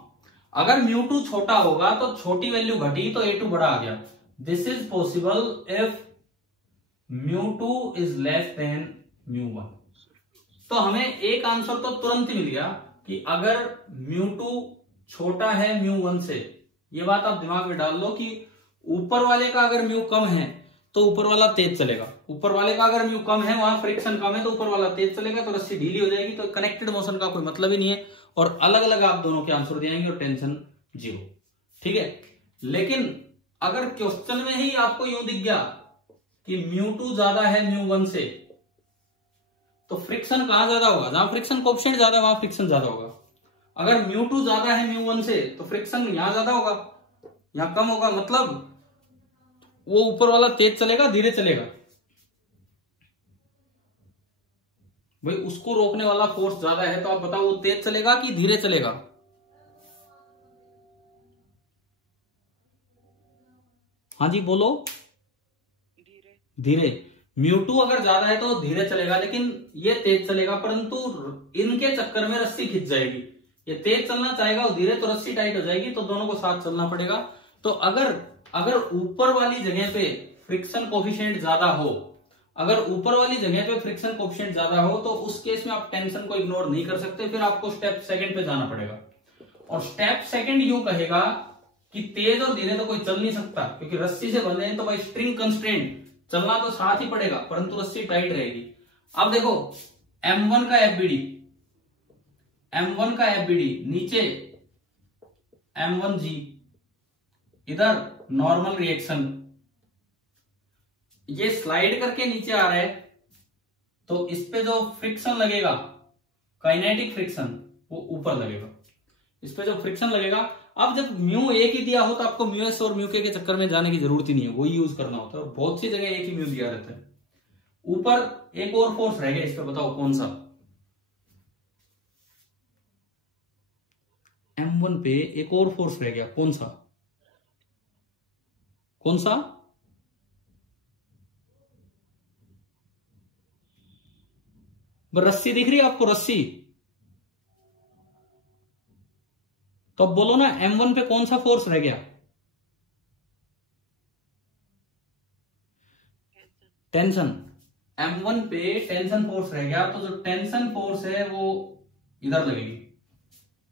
अगर μ2 छोटा होगा तो छोटी वैल्यू घटी तो A2 बड़ा आ गया। This is possible if μ2 is less than μ1। तो हमें एक आंसर तो तुरंत ही मिल गया कि अगर μ2 छोटा है μ1 से। ये बात आप दिमाग में डाल लो कि ऊपर वाले का अगर म्यू कम है तो ऊपर वाला तेज चलेगा, ऊपर वाले का अगर म्यू कम है, वहां फ्रिक्शन कम है, तो ऊपर वाला तेज चलेगा, तो रस्सी ढीली हो जाएगी। तो कनेक्टेड मोशन का कोई मतलब ही नहीं है, और अलग अलग आप दोनों के आंसर देंगे और टेंशन जीरो। ठीक है, लेकिन अगर क्वेश्चन में ही आपको यूं दिख गया कि μ2 ज्यादा है μ1 से, तो फ्रिक्शन कहां ज्यादा होगा? जहां फ्रिक्शन कोएफिशिएंट ज्यादा है वहां फ्रिक्शन ज्यादा होगा। अगर μ2 ज्यादा है μ1 से तो फ्रिक्शन यहां ज्यादा होगा, यहां कम होगा। मतलब वो ऊपर वाला तेज चलेगा धीरे चलेगा? भाई उसको रोकने वाला फोर्स ज्यादा है, तो आप बताओ वो तेज चलेगा कि धीरे चलेगा? हाँ जी बोलो। धीरे। धीरे। μ2 अगर ज्यादा है तो धीरे चलेगा, लेकिन ये तेज चलेगा, परंतु इनके चक्कर में रस्सी खिंच जाएगी। ये तेज चलना चाहेगा और धीरे, तो रस्सी टाइट हो जाएगी, तो दोनों को साथ चलना पड़ेगा। तो अगर ऊपर वाली जगह पे फ्रिक्शन कोएफिशिएंट ज्यादा हो, अगर ऊपर वाली जगह पे फ्रिक्शन कोएफिशिएंट ज्यादा हो, तो उस केस में आप टेंशन को इग्नोर नहीं कर सकते, फिर आपको स्टेप सेकंड पे जाना पड़ेगा। और स्टेप सेकंड यूं कहेगा कि तेज और धीरे तो कोई चल नहीं सकता, क्योंकि रस्सी से बंधे हैं, तो भाई स्ट्रिंग कंस्ट्रेंट, चलना तो साथ ही पड़ेगा, परंतु रस्सी टाइट रहेगी। अब देखो M1 का FBD नीचे M1G, इधर नॉर्मल रिएक्शन, ये स्लाइड करके नीचे आ रहा है, तो इस पे जो फ्रिक्शन लगेगा, काइनेटिक फ्रिक्शन, वो ऊपर लगेगा। इस पे जो फ्रिक्शन लगेगा, अब जब म्यू एक ही दिया हो तो आपको म्यू एस और म्यू के चक्कर में जाने की जरूरत ही नहीं है, वही यूज करना होता है। बहुत सी जगह एक ही म्यू दिया रहता है। ऊपर एक और फोर्स रह गया, इस पे बताओ कौन सा। M1 पे एक और फोर्स रह गया, कौन सा? कौन सा? रस्सी दिख रही है आपको, रस्सी? तो अब बोलो ना M1 पे कौन सा फोर्स रह गया? टेंशन। M1 पे टेंशन फोर्स रह गया, तो जो टेंशन फोर्स है वो इधर लगेगी,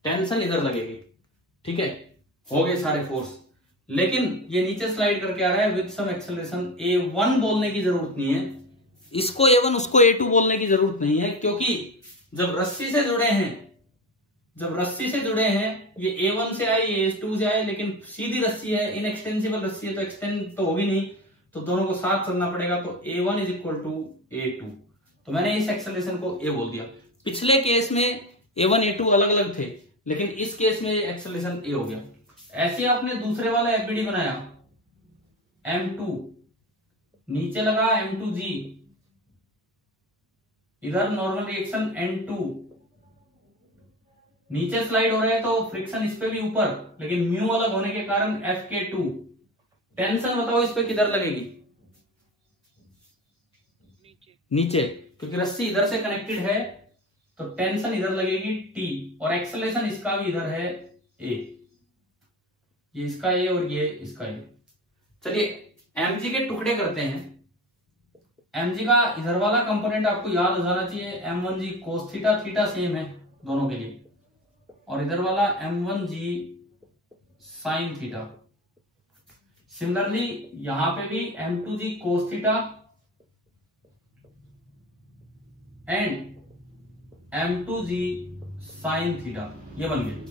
टेंशन इधर लगेगी, ठीक है। हो गए सारे फोर्स, लेकिन ये नीचे स्लाइड करके आ रहा है विद सम एक्सेलरेशन। A1 बोलने की जरूरत नहीं है, इसको A1 उसको A2 बोलने की जरूरत नहीं है, क्योंकि जब रस्सी से जुड़े हैं, ये A1 से आए, ये A2 से आए, लेकिन सीधी रस्सी है, इनएक्सटेंसिबल रस्सी है, तो एक्सटेंड तो होगी नहीं, तो दोनों को साथ चलना पड़ेगा। तो A1 is equal to A2, तो मैंने इस एक्सेलरेशन को A बोल दिया। पिछले केस में A1 A2 अलग अलग थे, लेकिन इस केस में एक्सेलरेशन A हो गया। ऐसे आपने दूसरे वाला FBD बनाया, M2 नीचे लगा, M2G इधर नॉर्मल रिएक्शन N2 नीचे स्लाइड हो रहा है, तो फ्रिक्शन इस पे भी ऊपर, लेकिन म्यू अलग होने के कारण FK2। टेंशन बताओ इस पे किधर लगेगी? नीचे, क्योंकि रस्सी इधर से कनेक्टेड है, तो टेंशन इधर लगेगी T, और एक्सेलरेशन इसका भी इधर है A, ये इसका A और ये इसका A। चलिए mg के टुकड़े करते हैं। mg का इधर वाला कंपोनेंट आपको याद हो जाना चाहिए, m1g cos theta, theta same है दोनों के लिए, और इधर वाला m1g sin थीटा। सिमिलरली यहां पे भी m2g cos theta and m2g sin theta, ये बन गए।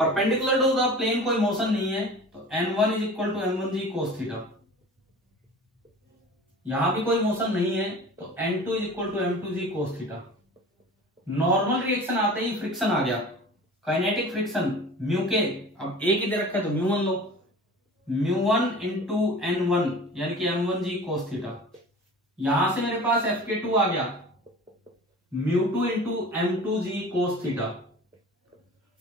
परपेंडिकुलर टू द प्लेन कोई मोशन नहीं है, तो n1 is equal to m1g cos theta. यहां भी कोई मोशन नहीं है, तो n2 is equal to m2g cos theta. Normal reaction आते ही फ्रिक्शन आ गया, काइनेटिक फ्रिक्शन म्यू के, अब एक ही दे रखा है तो म्यू1 लो, म्यू1 इंटू n1 यानी कि m1g cos थीटा। यहां से मेरे पास FK2 आ गया, म्यू2 इंटू m2g cos थीटा।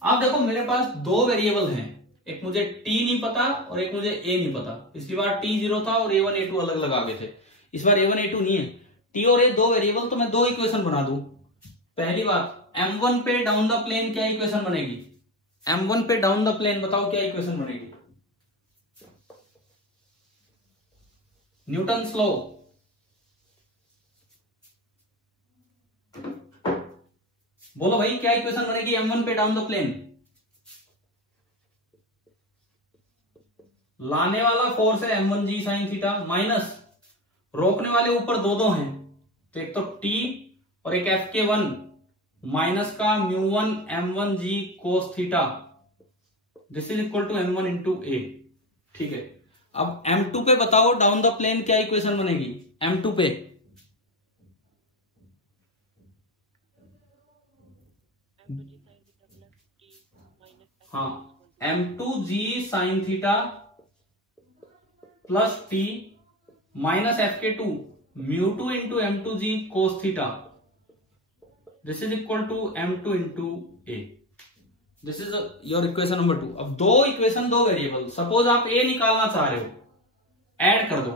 अब देखो मेरे पास दो वेरिएबल हैं, एक मुझे t नहीं पता और एक मुझे a नहीं पता। पिछली बार t 0 था और a1 a2 अलग अलग आ गए थे, इस बार a1 a2 नहीं है, t और a दो वेरिएबल, तो मैं दो इक्वेशन बना दूं। पहली बात, m1 पे डाउन द प्लेन क्या इक्वेशन बनेगी? m1 पे डाउन द प्लेन बताओ क्या इक्वेशन बनेगी? Newton's law. बोलो भाई क्या इक्वेशन बनेगी m1 पे डाउन द प्लेन? लाने वाला फोर्स है m1g sin थीटा, माइनस रोकने वाले ऊपर दो दो हैं, तो एक तो t और एक FK1 माइनस का म्यू1 m1g cos थीटा, this is equal to m1 into a। ठीक है, अब m2 पे बताओ डाउन द प्लेन क्या इक्वेशन बनेगी? m2 पे हाँ, m2g sin theta plus t minus FK2 mu two into m2g cos थीटा, this is equal to m2 into a। This is your equation number 2। अब दो इक्वेशन दो वेरिएबल, सपोज आप a निकालना चाह रहे हो, ऐड कर दो,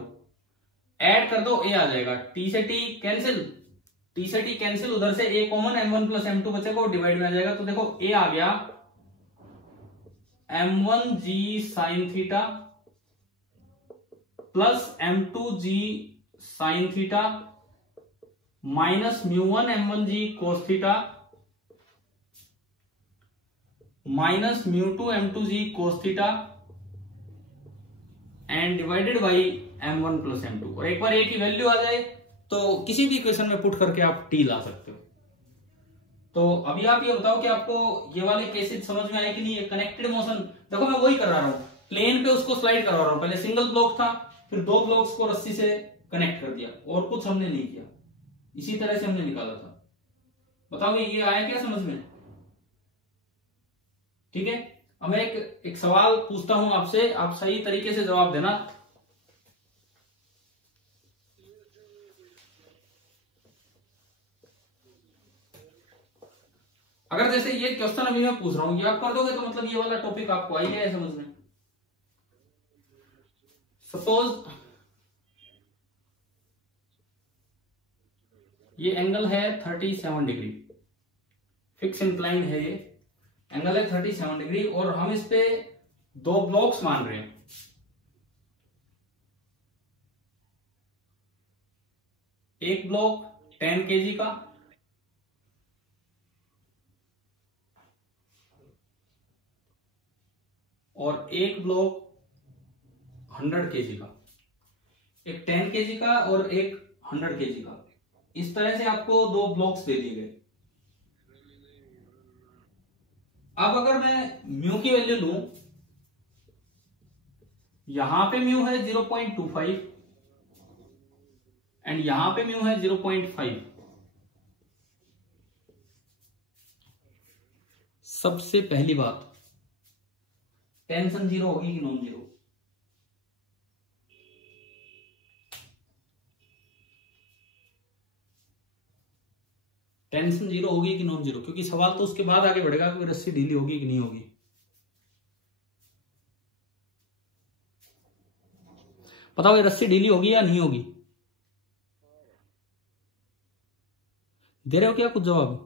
a आ जाएगा, t से t कैंसिल, उधर से a common, m1 plus m2 बचेगा, डिवाइड में आ जाएगा। तो देखो a आ गया m1g sin theta plus m2g sin theta minus mu one m1g cos theta minus mu two m2g cos theta and divided by m1 plus m2। और एक बार a की वैल्यू आ जाए तो किसी भी इक्वेशन में पुट करके आप t ला सकते हो। तो अभी आप ये बताओ कि आपको ये वाले केसेस समझ में आए कि नहीं? ये कनेक्टेड मोशन, देखो मैं वही कर रहा हूं, प्लेन पे उसको स्लाइड करवा रहा हूं। पहले सिंगल ब्लॉक था, फिर दो ब्लॉक्स को रस्सी से कनेक्ट कर दिया, और कुछ हमने नहीं किया, इसी तरह से हमने निकाला था। बताओ ये आया क्या समझ में? ठीक है, अब मैं एक सवाल पूछता हूं आपसे, आप सही तरीके से जवाब देना। अगर जैसे ये क्वेश्चन अभी मैं पूछ रहा हूं, ये आप कर दोगे तो मतलब ये वाला टॉपिक आपको आई है समझ में। सपोज ये एंगल है 37 डिग्री, फिक्स इंक्लाइन है, ये एंगल है 37 डिग्री और हम इस पे 2 ब्लॉक्स मान रहे हैं। एक ब्लॉक 10 kg का और एक ब्लॉक 100 kg का, एक 10 kg का और एक 100 kg का। इस तरह से आपको 2 ब्लॉक्स दे दिए गए। अब अगर मैं म्यू की वैल्यू लूं, यहां पे म्यू है 0.25 एंड यहां पे म्यू है 0.5। सबसे पहली बात, टेंशन जीरो होगी कि नॉन जीरो? टेंशन जीरो होगी कि नॉन जीरो? क्योंकि सवाल तो उसके बाद आगे बढ़ेगा कि रस्सी ढीली होगी कि नहीं होगी। बताओ ये रस्सी ढीली होगी या नहीं होगी? दे रहे हो क्या कुछ जवाब?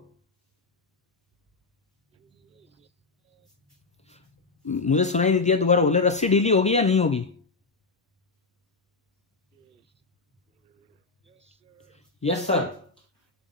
मुझे सुनाई नहीं दिया, दोबारा बोले। रस्सी ढीली होगी या नहीं होगी? Yes sir.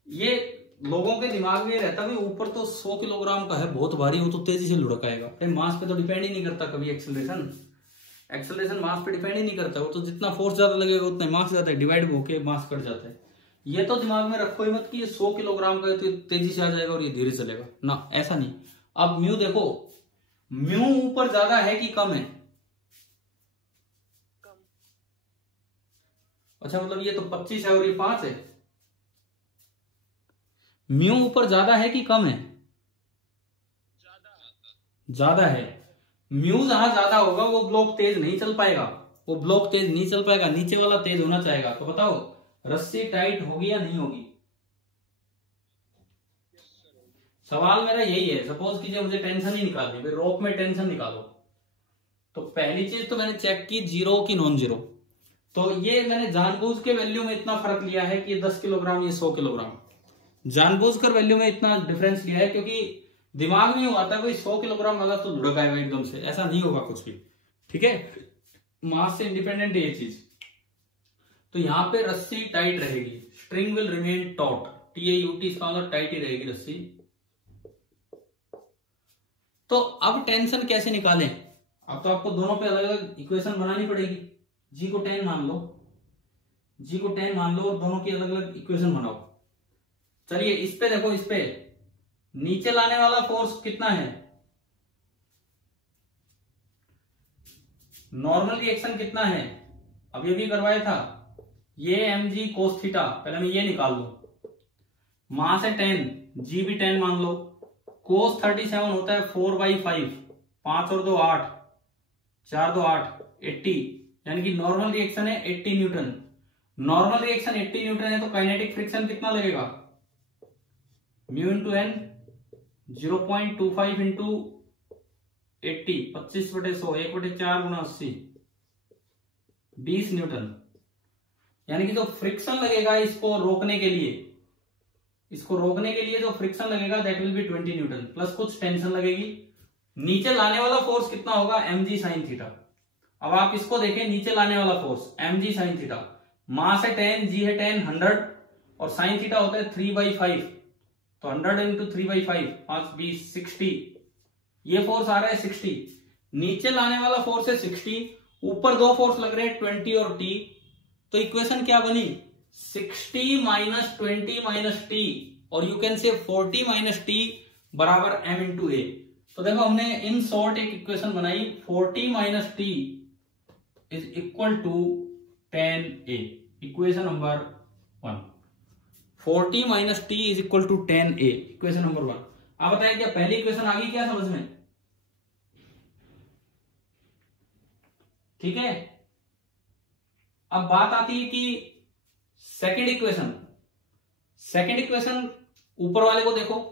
ये लोगों के दिमाग में रहता है ऊपर तो 100 किलोग्राम का है, बहुत भारी, वो तो तेजी से लुढ़काएगा। मास पे तो डिपेंड ही नहीं करता कभी एक्सेलरेशन मास पे डिपेंड ही नहीं करता। वो तो जितना फोर्स ज्यादा लगेगा उतना मास ज्यादा डिवाइड होके मास कट जाता है। ये तो दिमाग में रखो ही मत कि ये 100 किलोग्राम का है तो तेजी से आ जाएगा और ये धीरे चलेगा ना, ऐसा नहीं। अब म्यू देखो, म्यू ऊपर ज्यादा है कि कम है? कम। अच्छा, मतलब ये तो 25 है और ये 5 है। म्यू ऊपर ज्यादा है कि कम है? ज्यादा है। म्यू जहां ज्यादा होगा वो ब्लॉक तेज नहीं चल पाएगा, वो ब्लॉक तेज नहीं चल पाएगा, नीचे वाला तेज होना चाहेगा। तो बताओ रस्सी टाइट होगी या नहीं होगी? सवाल मेरा यही है। सपोज कीजिए मुझे टेंशन ही निकालनी है, रोप में टेंशन निकालो। तो पहली चीज तो मैंने चेक की जीरो की नॉन जीरो। तो ये मैंने जानबूझ के वैल्यू में इतना फर्क लिया है कि ये 10 किलोग्राम ये 100 किलोग्राम, जानबूझकर वैल्यू में इतना डिफरेंस लिया है क्योंकि दिमाग में आता है कोई 100 किलोग्राम वाला तो लुढ़काएगा एकदम से, ऐसा नहीं होगा कुछ भी। ठीक है, मास से इंडिपेंडेंट है ये चीज। तो यहां पे रस्सी टाइट रहेगी, string will remain taught, TAUT, इसका मतलब टाइट ही रहेगी रस्सी। तो अब टेंशन कैसे निकालें? अब तो आपको दोनों पे अलग अलग इक्वेशन बनानी पड़ेगी। जी को 10 मान लो, जी को 10 मान लो और दोनों की अलग अलग इक्वेशन बनाओ। चलिए इस पे देखो, इस पे नीचे लाने वाला फोर्स कितना है? नॉर्मल रिएक्शन कितना है? अभी अभी करवाया था ये mg cos थीटा। पहले मैं ये निकाल लू। मास है 10, जी भी 10 मान लो। cos 37 होता है 4/5, 5 और 2 8, 4 2 8, 80, यानी कि नॉर्मल रिएक्शन है 80 न्यूटन। नॉर्मल रिएक्शन 80 न्यूटन है तो काइनेटिक फ्रिक्शन कितना लगेगा? म्यू इंटू एन, 0.25 इंटू 80, 25/100, 1/4 गुना 80, 20 न्यूटन। यानी कि जो फ्रिक्शन लगेगा इसको रोकने के लिए, इसको रोकने के लिए जो फ्रिक्शन लगेगा that will be 20 Newton plus कुछ टेंशन लगेगी। नीचे लाने वाला फोर्स कितना होगा? mg sin theta. अब आप इसको देखें, नीचे लाने वाला फोर्स mg sin थीटा, मास है 10, जी है 10, 100 और sin थीटा होता है 3/5, तो 100 इंटू 3/5, 5 20, 60। ये फोर्स आ रहा है 60। नीचे लाने वाला फोर्स है 60, ऊपर दो फोर्स लग रहे हैं 20 और t। तो इक्वेशन क्या बनी? 60 माइनस 20 माइनस टी, और you can say 40 minus T बराबर m इंटू ए। तो देखो हमने इन शॉर्ट एक इक्वेशन बनाई, 40 minus T is equal to 10a। Equation number 1, 40 minus T is equal to 10a, equation number 1। आप बताएं क्या पहली इक्वेशन आ गई क्या समझ में? ठीक है। अब बात आती है कि सेकंड इक्वेशन। सेकंड इक्वेशन ऊपर वाले को देखो,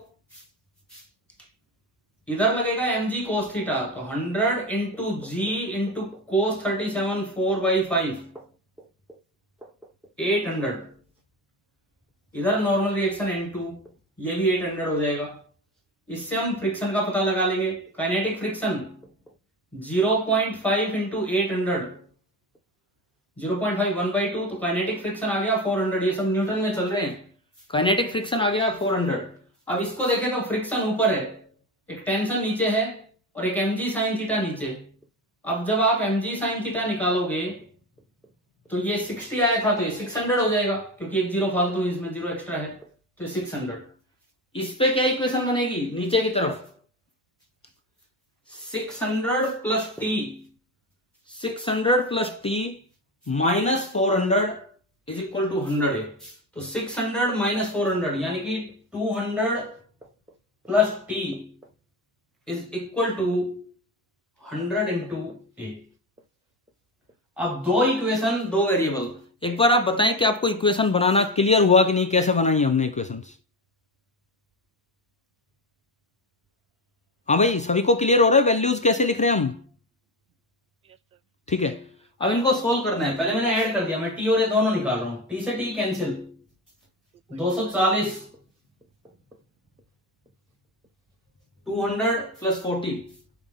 इधर लगेगा mg cos थीटा, तो 100 इंटू जी इंटू कोस 37 4/5 800। इधर नॉर्मल रिएक्शन N2, ये भी 800 हो जाएगा। इससे हम फ्रिक्शन का पता लगा लेंगे। काइनेटिक फ्रिक्शन 0.5 इंटू 800, 0.5 1/2, तो काइनेटिक फ्रिक्शन आ गया 400। ये सब न्यूटन में चल रहे हैं। काइनेटिक फ्रिक्शन आ गया 400। अब इसको देखें तो फ्रिक्शन ऊपर है, एक टेंशन नीचे है और एक mg sin थीटा नीचे। अब जब आप mg sin थीटा निकालोगे तो ये 60 आया था, तो ये 600 हो जाएगा, क्योंकि एक जीरो फालतू, इसमें जीरो एक्स्ट्रा है, तो 600। इस पे क्या इक्वेशन बनेगी नीचे की तरफ, 600 plus T, 600 plus T minus 400 is equal to 100 है। तो 600 माइनस 400 यानी कि 200 plus T is equal to 100 into A. अब दो इक्वेशन, दो वेरिएबल। एक बार आप बताएं कि आपको इक्वेशन बनाना क्लियर हुआ कि नहीं, कैसे बनाई है हमने इक्वेशंस। हाँ भाई, सभी को क्लियर हो रहा है वैल्यूज कैसे लिख रहे हैं हम? Yes, sir. ठीक है, अब इनको सोल्व करना है। पहले मैंने ऐड कर दिया, मैं टी और ए दोनों निकाल रहा हूं। टी से टी कैंसिल, 240 200 प्लस 40,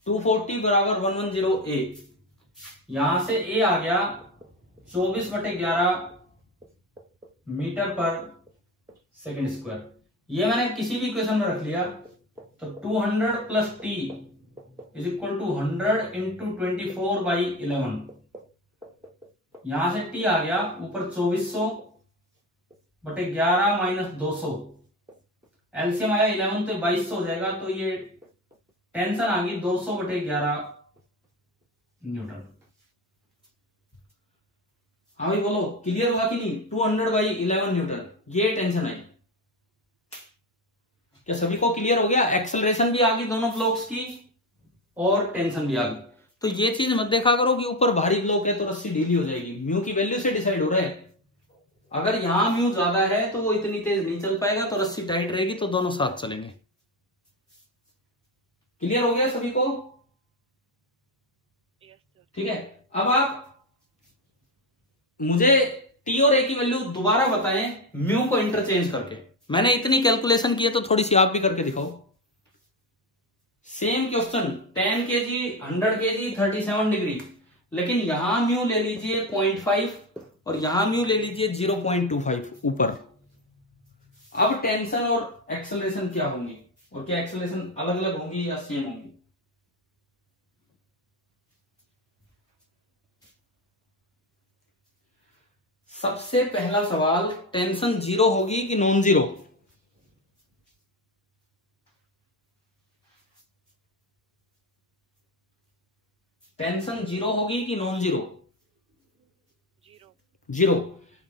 240 बराबर 110 ए। यहां से ए आ गया 24/11 मीटर पर सेकेंड स्क्वायर। ये मैंने किसी भी इक्वेशन में रख लिया, तो 200 plus T is equal to 100 into 24/11। यहां से टी आ गया ऊपर 2400/11 माइनस 200, एलसीएम आया 11 तो 2200 हो जाएगा। तो ये टेंशन आ गई 200/11 न्यूटन। हाँ भाई बोलो, क्लियर हुआ कि नहीं? 200/11 न्यूटन, ये टेंशन आई। क्या सभी को क्लियर हो गया? एक्सेलरेशन भी आ गई दोनों ब्लॉक्स की और टेंशन भी आ गई। तो ये चीज मत देखा करो कि ऊपर भारी ब्लॉक है तो रस्सी ढीली हो जाएगी। म्यू की वैल्यू से डिसाइड हो रहा है। अगर यहां म्यू ज्यादा है तो वो इतनी तेज नहीं चल पाएगा, तो रस्सी टाइट रहेगी, तो दोनों साथ चलेंगे। क्लियर हो गया सभी को? Yes, sir. ठीक है, अब आप मुझे टी और ए की वैल्यू दोबारा बताएं म्यू को इंटरचेंज करके। मैंने इतनी कैलकुलेशन की है तो थोड़ी सी आप भी करके दिखाओ। Same question, 10 kg 100 kg 37 degree, लेकिन यहां म्यू ले लीजिए 0.5 और यहां म्यू ले लीजिए 0.25 ऊपर। अब टेंशन और एक्सेलरेशन क्या होंगी, और क्या एक्सेलरेशन अलग अलग होंगी या सेम होंगी? सबसे पहला सवाल, टेंशन जीरो होगी कि नॉन जीरो? टेंशन जीरो होगी कि नॉन जीरो? Zero. जीरो,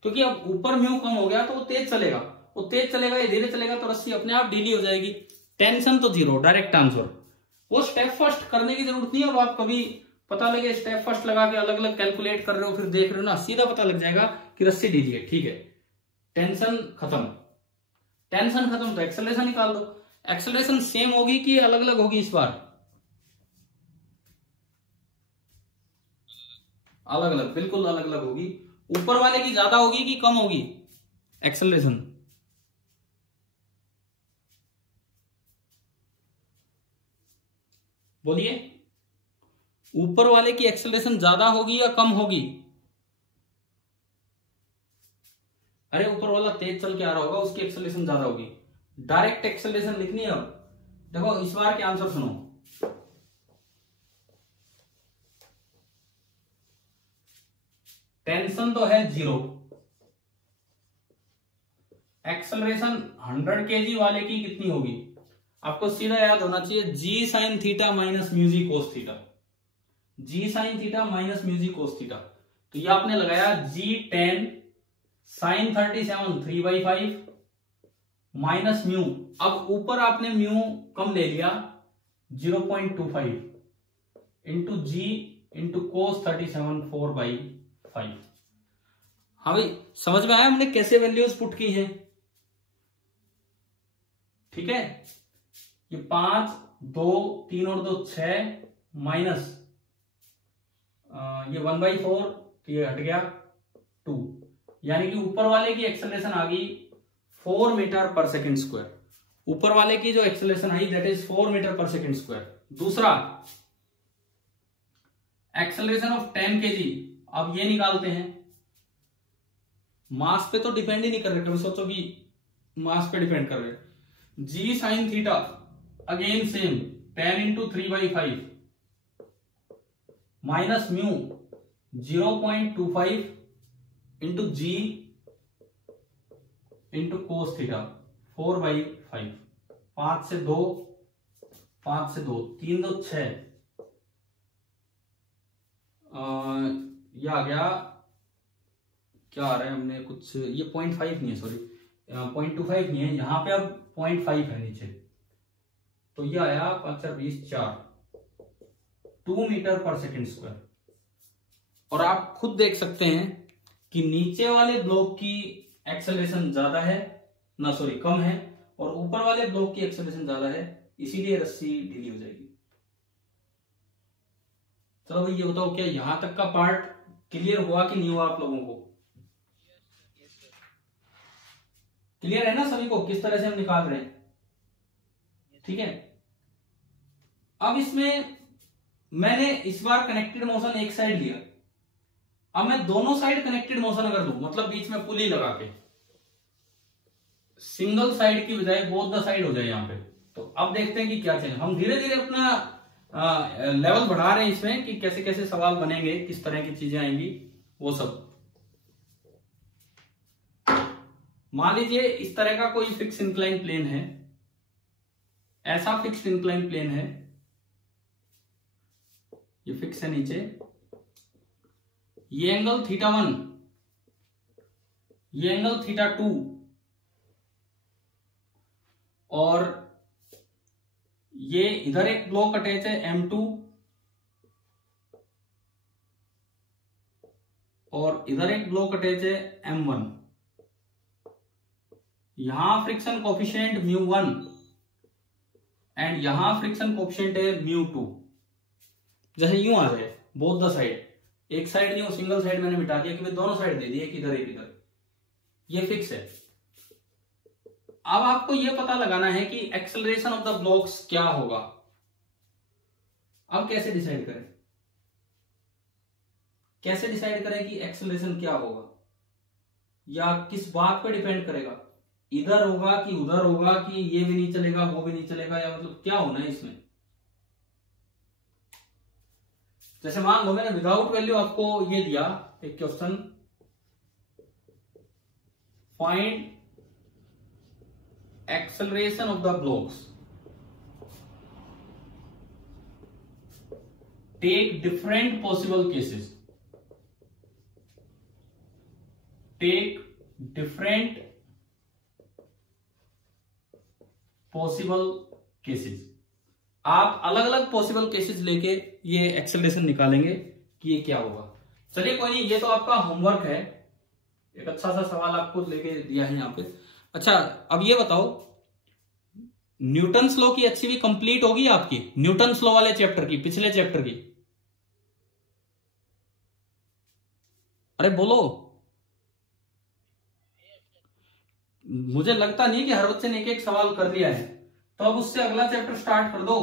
क्योंकि अब ऊपर म्यू कम हो गया तो वो तेज चलेगा, वो तेज चलेगा या धीरे चलेगा तो रस्सी अपने आप ढीली हो जाएगी। टेंशन तो जीरो, डायरेक्ट आंसर। वो स्टेप फर्स्ट करने की जरूरत नहीं है। अब आप कभी पता लगे स्टेप फर्स्ट लगा के अलग अलग कैलकुलेट कर रहे हो, फिर देख रहे हो ना, सीधा पता लग जाएगा कि रस्सी ढीली है। ठीक है, टेंशन खत्म। टेंशन खत्म तो एक्सेलरेशन निकाल दो। एक्सेलरेशन सेम होगी कि अलग अलग होगी? इस बार अलग अलग, बिल्कुल अलग अलग होगी। ऊपर वाले की ज्यादा होगी कि कम होगी एक्सेलरेशन? बोलिए, ऊपर वाले की एक्सेलरेशन ज्यादा होगी या कम होगी? अरे ऊपर वाला तेज चल के आ रहा होगा, उसकी एक्सेलरेशन ज्यादा होगी। डायरेक्ट एक्सेलरेशन लिखनी है। अब देखो इस बार के आंसर सुनो। टेंशन तो है जीरो, एक्सेलरेशन 100 kg वाले की कितनी होगी? आपको सीधा याद होना चाहिए, g sine theta minus mu g cos theta. G sine theta minus mu g cos theta, तो ये आपने लगाया जी 10 साइन 37 3/5 माइनस म्यू। अब ऊपर आपने म्यू कम ले लिया 0.25 इंटू जी इंटू कोस 37 4/5। हाँ भाई, समझ में आया हमने कैसे वैल्यूज पुट की हैं? ठीक है, ये 5, 2, 3 और 2 6 माइनस ये 1/4, तो ये हट गया 2, यानी कि ऊपर वाले की एक्सेलरेशन आ गई 4 मीटर पर सेकेंड स्क्वायर। ऊपर वाले की जो एक्सेलरेशन आई that is 4 metre per second square. दूसरा एक्सेलरेशन ऑफ 10 kg, अब ये निकालते हैं। मास पे तो डिपेंड ही नहीं कर रहे, कभी सोचो कि मास पे डिपेंड कर रहे। G sine theta again same 10 into 3/5 minus mu 0.25 into g into cos theta 4/5। 5 से 2, 5 से 2, 3 2 6, ये आ गया, क्या आ रहा है हमने कुछ, ये 0.5 नहीं है, सॉरी 0.25 नहीं है, यहां पे अब 0.5 है नीचे, तो ये आया 5 4 20 4 2 मीटर पर सेकेंड स्क्वायर। और आप खुद देख सकते हैं कि नीचे वाले ब्लॉक की एक्सेलरेशन ज्यादा है, ना सॉरी कम है, और ऊपर वाले ब्लॉक की एक्सेलरेशन ज्यादा है, इसीलिए रस्सी ढीली हो जाएगी। चलो भाई, ये बताओ क्या यहां तक का पार्ट क्लियर हुआ कि नहीं हुआ आप लोगों को? क्लियर है ना सभी को किस तरह से हम निकाल रहे हैं? ठीक है, अब इसमें मैंने इस बार कनेक्टेड मोशन एक साइड लिया, अब मैं दोनों साइड कनेक्टेड मोशन अगर लूं, मतलब बीच में पुली लगा के, सिंगल साइड की बजाय बोथ द साइड हो जाए यहां पे, तो अब देखते हैं कि क्या चेंज। हम धीरे धीरे अपना लेवल बढ़ा रहे हैं इसमें कि कैसे कैसे सवाल बनेंगे, किस तरह की चीजें आएंगी वो सब। मान लीजिए इस तरह का कोई फिक्स इंक्लाइन प्लेन है, ऐसा फिक्स इंक्लाइन प्लेन है, ये फिक्स है नीचे, ये एंगल θ1, ये एंगल θ2, और ये इधर एक ब्लॉक अटैच है M2, और इधर एक ब्लॉक अटैच है M1। यहां फ्रिक्शन कोफिशिएंट μ1 एंड यहां फ्रिक्शन कोफिशिएंट है μ2। जैसे यूं आ जाए बोथ द साइड, एक साइड नहीं, सिंगल साइड मैंने मिटा दिया कि भाई दोनों साइड दे दिए, एक इधर एक इधर, ये फिक्स है। अब आपको यह पता लगाना है कि एक्सेलरेशन ऑफ द ब्लॉक्स क्या होगा। अब कैसे डिसाइड करें, कैसे डिसाइड करें कि एक्सेलरेशन क्या होगा, या किस बात पर डिपेंड करेगा? इधर होगा कि उधर होगा, कि ये भी नहीं चलेगा वो भी नहीं चलेगा, या मतलब क्या होना है इसमें? जैसे मान लो मैंने विदाउट वैल्यू आपको ये दिया एक question, find acceleration of the blocks, take different possible cases, take different possible cases. आप अलग अलग पॉसिबल केसेस लेके ये एक्सेलरेशन निकालेंगे कि ये क्या होगा। चलिए कोई नहीं, ये तो आपका होमवर्क है, एक अच्छा सा सवाल आपको लेके दिया है यहां पे। अच्छा, अब ये बताओ, न्यूटन्स लॉ की अच्छी भी कंप्लीट होगी आपकी, न्यूटन्स लॉ वाले चैप्टर की, पिछले चैप्टर की? अरे बोलो, मुझे लगता नहीं कि हर बच्चे ने एक एक सवाल कर लिया है, तो अब उससे अगला चैप्टर स्टार्ट कर दो।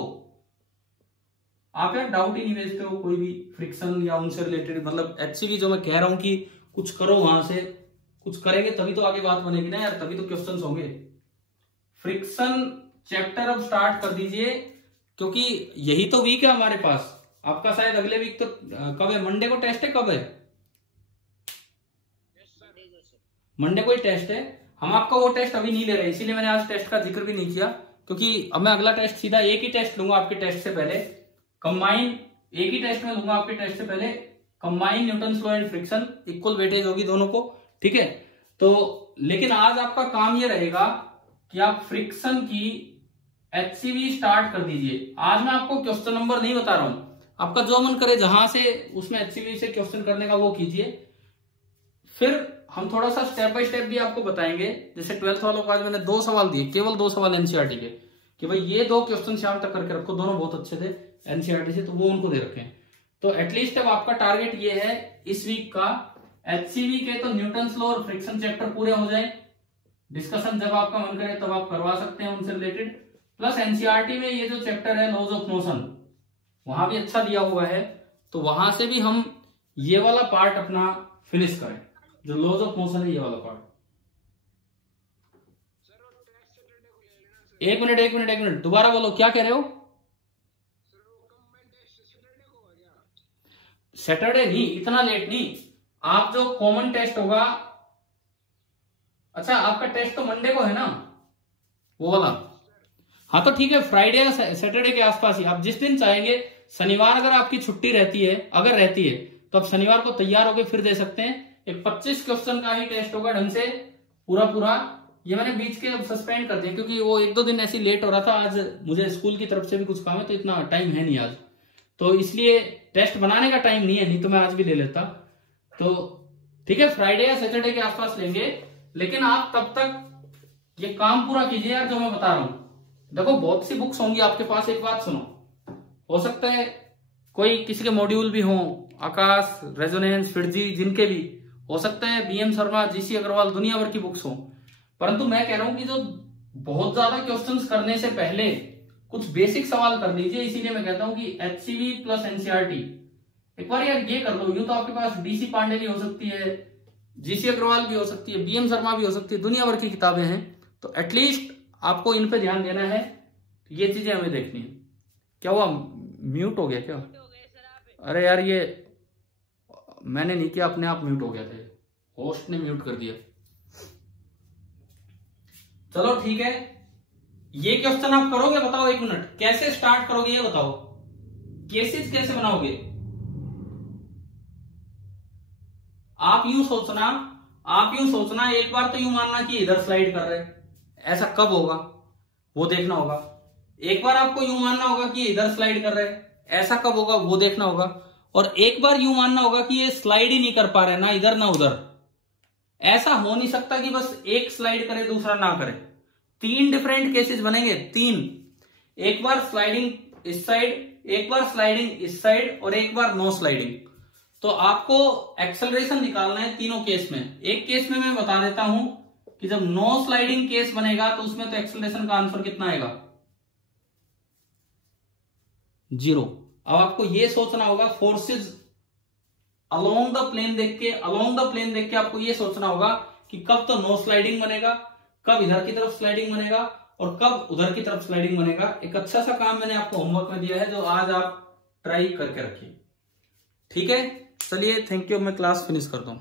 आप यार डाउट ही नहीं भेजते हो कोई भी फ्रिक्शन या उनसे रिलेटेड, मतलब HCV जो मैं कह रहा हूं कि कुछ करो, वहां से कुछ करेंगे तभी तो आगे बात बनेगी ना यार, तभी तो क्वेश्चंस होंगे। फ्रिक्शन चैप्टर अब स्टार्ट कर दीजिए, क्योंकि यही तो वीक है हमारे पास। आपका शायद अगले वीक तो कब है, मंडे को टेस्ट है, कब है? मंडे को ही टेस्ट है। हम आपका वो टेस्ट अभी नहीं ले रहे, इसीलिए मैंने आज टेस्ट का जिक्र भी नहीं किया, क्योंकि अब मैं अगला टेस्ट सीधा एक ही टेस्ट लूंगा आपके टेस्ट से पहले, कंबाइन एक ही टेस्ट में लूंगा आपके टेस्ट से पहले, combine Newton's law and friction, equal weightage होगी दोनों को, ठीक है? तो लेकिन आज आपका काम ये रहेगा कि आप फ्रिक्शन की HCV स्टार्ट कर दीजिए। आज मैं आपको क्वेश्चन नंबर नहीं बता रहा हूं, आपका जो मन करे जहां से उसमें HCV से क्वेश्चन करने का वो कीजिए। फिर हम थोड़ा सा स्टेप बाय स्टेप भी आपको बताएंगे। जैसे 12th वालों को आज मैंने 2 सवाल दिए, केवल 2 सवाल NCERT के, कि भाई ये 2 क्वेश्चन शाम तक करके रखो, दोनों बहुत अच्छे थे NCERT से, तो वो उनको दे रखे हैं। तो एटलीस्ट अब आपका टारगेट ये है इस वीक का HCV के तो न्यूटन्स लॉ और फ्रिक्शन चैप्टर पूरे हो जाए। डिस्कशन जब आपका मन करे तब आप करवा सकते हैं उनसे रिलेटेड। प्लस NCERT में ये जो चैप्टर है लॉज ऑफ मोशन, वहां भी अच्छा दिया हुआ है, तो वहां से भी हम ये वाला पार्ट अपना फिनिश करें, जो लॉज ऑफ मोशन है ये वाला पार्ट। एक मिनट दोबारा बोलो, क्या कह रहे हो? सैटरडे नहीं, इतना लेट नहीं। आप जो कॉमन टेस्ट होगा, अच्छा आपका टेस्ट तो मंडे को है ना वो वाला? हाँ तो ठीक है, फ्राइडे या सैटरडे के आसपास ही, आप जिस दिन चाहेंगे। शनिवार अगर आपकी छुट्टी रहती है, अगर रहती है तो आप शनिवार को तैयार होकर फिर दे सकते हैं। एक 25 क्वेश्चन का ही टेस्ट होगा ढंग से पूरा। ये मैंने बीच के अब सस्पेंड कर दिया क्योंकि वो 1-2 दिन ऐसी लेट हो रहा था। आज मुझे स्कूल की तरफ से भी कुछ काम है, तो इतना टाइम है नहीं आज, तो इसलिए टेस्ट बनाने का टाइम नहीं है, नहीं तो मैं आज भी ले लेता। तो ठीक है, फ्राइडे या सैटरडे के आसपास लेंगे। लेकिन आप तब तक ये काम पूरा कीजिए यार जो मैं बता रहा हूं। देखो बहुत सी बुक्स होंगी आपके पास, एक बात सुनो, हो सकता है कोई किसी के मॉड्यूल भी हो, आकाश, रेजोनेंस, फिटजी, जिनके भी हो सकता है, BM शर्मा, GC अग्रवाल, दुनिया भर की बुक्स हो। परंतु मैं कह रहा हूं कि जो बहुत ज्यादा क्वेश्चंस करने से पहले कुछ बेसिक सवाल कर लीजिए। इसीलिए मैं कहता हूं कि HCV प्लस NCERT एक बार यार ये कर लो। यूं तो आपके पास DC पांडे भी हो सकती है, GC अग्रवाल भी हो सकती है, BM शर्मा भी हो सकती है, दुनिया भर की किताबें हैं। तो एटलीस्ट आपको इन पे ध्यान देना है, ये चीजें हमें देखनी है। क्या हुआ, म्यूट हो गया क्या? अरे यार ये मैंने नहीं किया, अपने आप म्यूट हो गया थे, होस्ट ने म्यूट कर दिया। चलो ठीक है, ये क्वेश्चन आप करोगे? बताओ 1 मिनट, कैसे स्टार्ट करोगे ये बताओ, केसेस कैसे बनाओगे? आप यूं सोचना, एक बार तो यूं मानना कि इधर स्लाइड कर रहे, ऐसा कब होगा वो देखना होगा। एक बार आपको यूं मानना होगा कि इधर स्लाइड कर रहे, ऐसा कब होगा वो देखना होगा। और एक बार यूं मानना होगा कि ये स्लाइड ही नहीं कर पा रहे, ना इधर ना उधर। ऐसा हो नहीं सकता कि बस एक स्लाइड करे दूसरा ना करे। 3 डिफरेंट केसेस बनेंगे, 3। एक बार स्लाइडिंग इस साइड, एक बार स्लाइडिंग इस साइड, और एक बार नो स्लाइडिंग। तो आपको एक्सेलरेशन निकालना है तीनों केस में। एक केस में मैं बता देता हूं कि जब नो स्लाइडिंग केस बनेगा तो उसमें तो एक्सेलरेशन का आंसर कितना आएगा? 0। अब आपको ये सोचना होगा, फोर्सेस अलोंग द प्लेन देख के आपको ये सोचना होगा कि कब तो नो स्लाइडिंग बनेगा, कब इधर की तरफ स्लाइडिंग बनेगा, और कब उधर की तरफ स्लाइडिंग बनेगा। एक अच्छा सा काम मैंने आपको होमवर्क में दिया है, जो आज आप ट्राई करके रखिए। ठीक है, चलिए थैंक यू, मैं क्लास फिनिश करता हूं।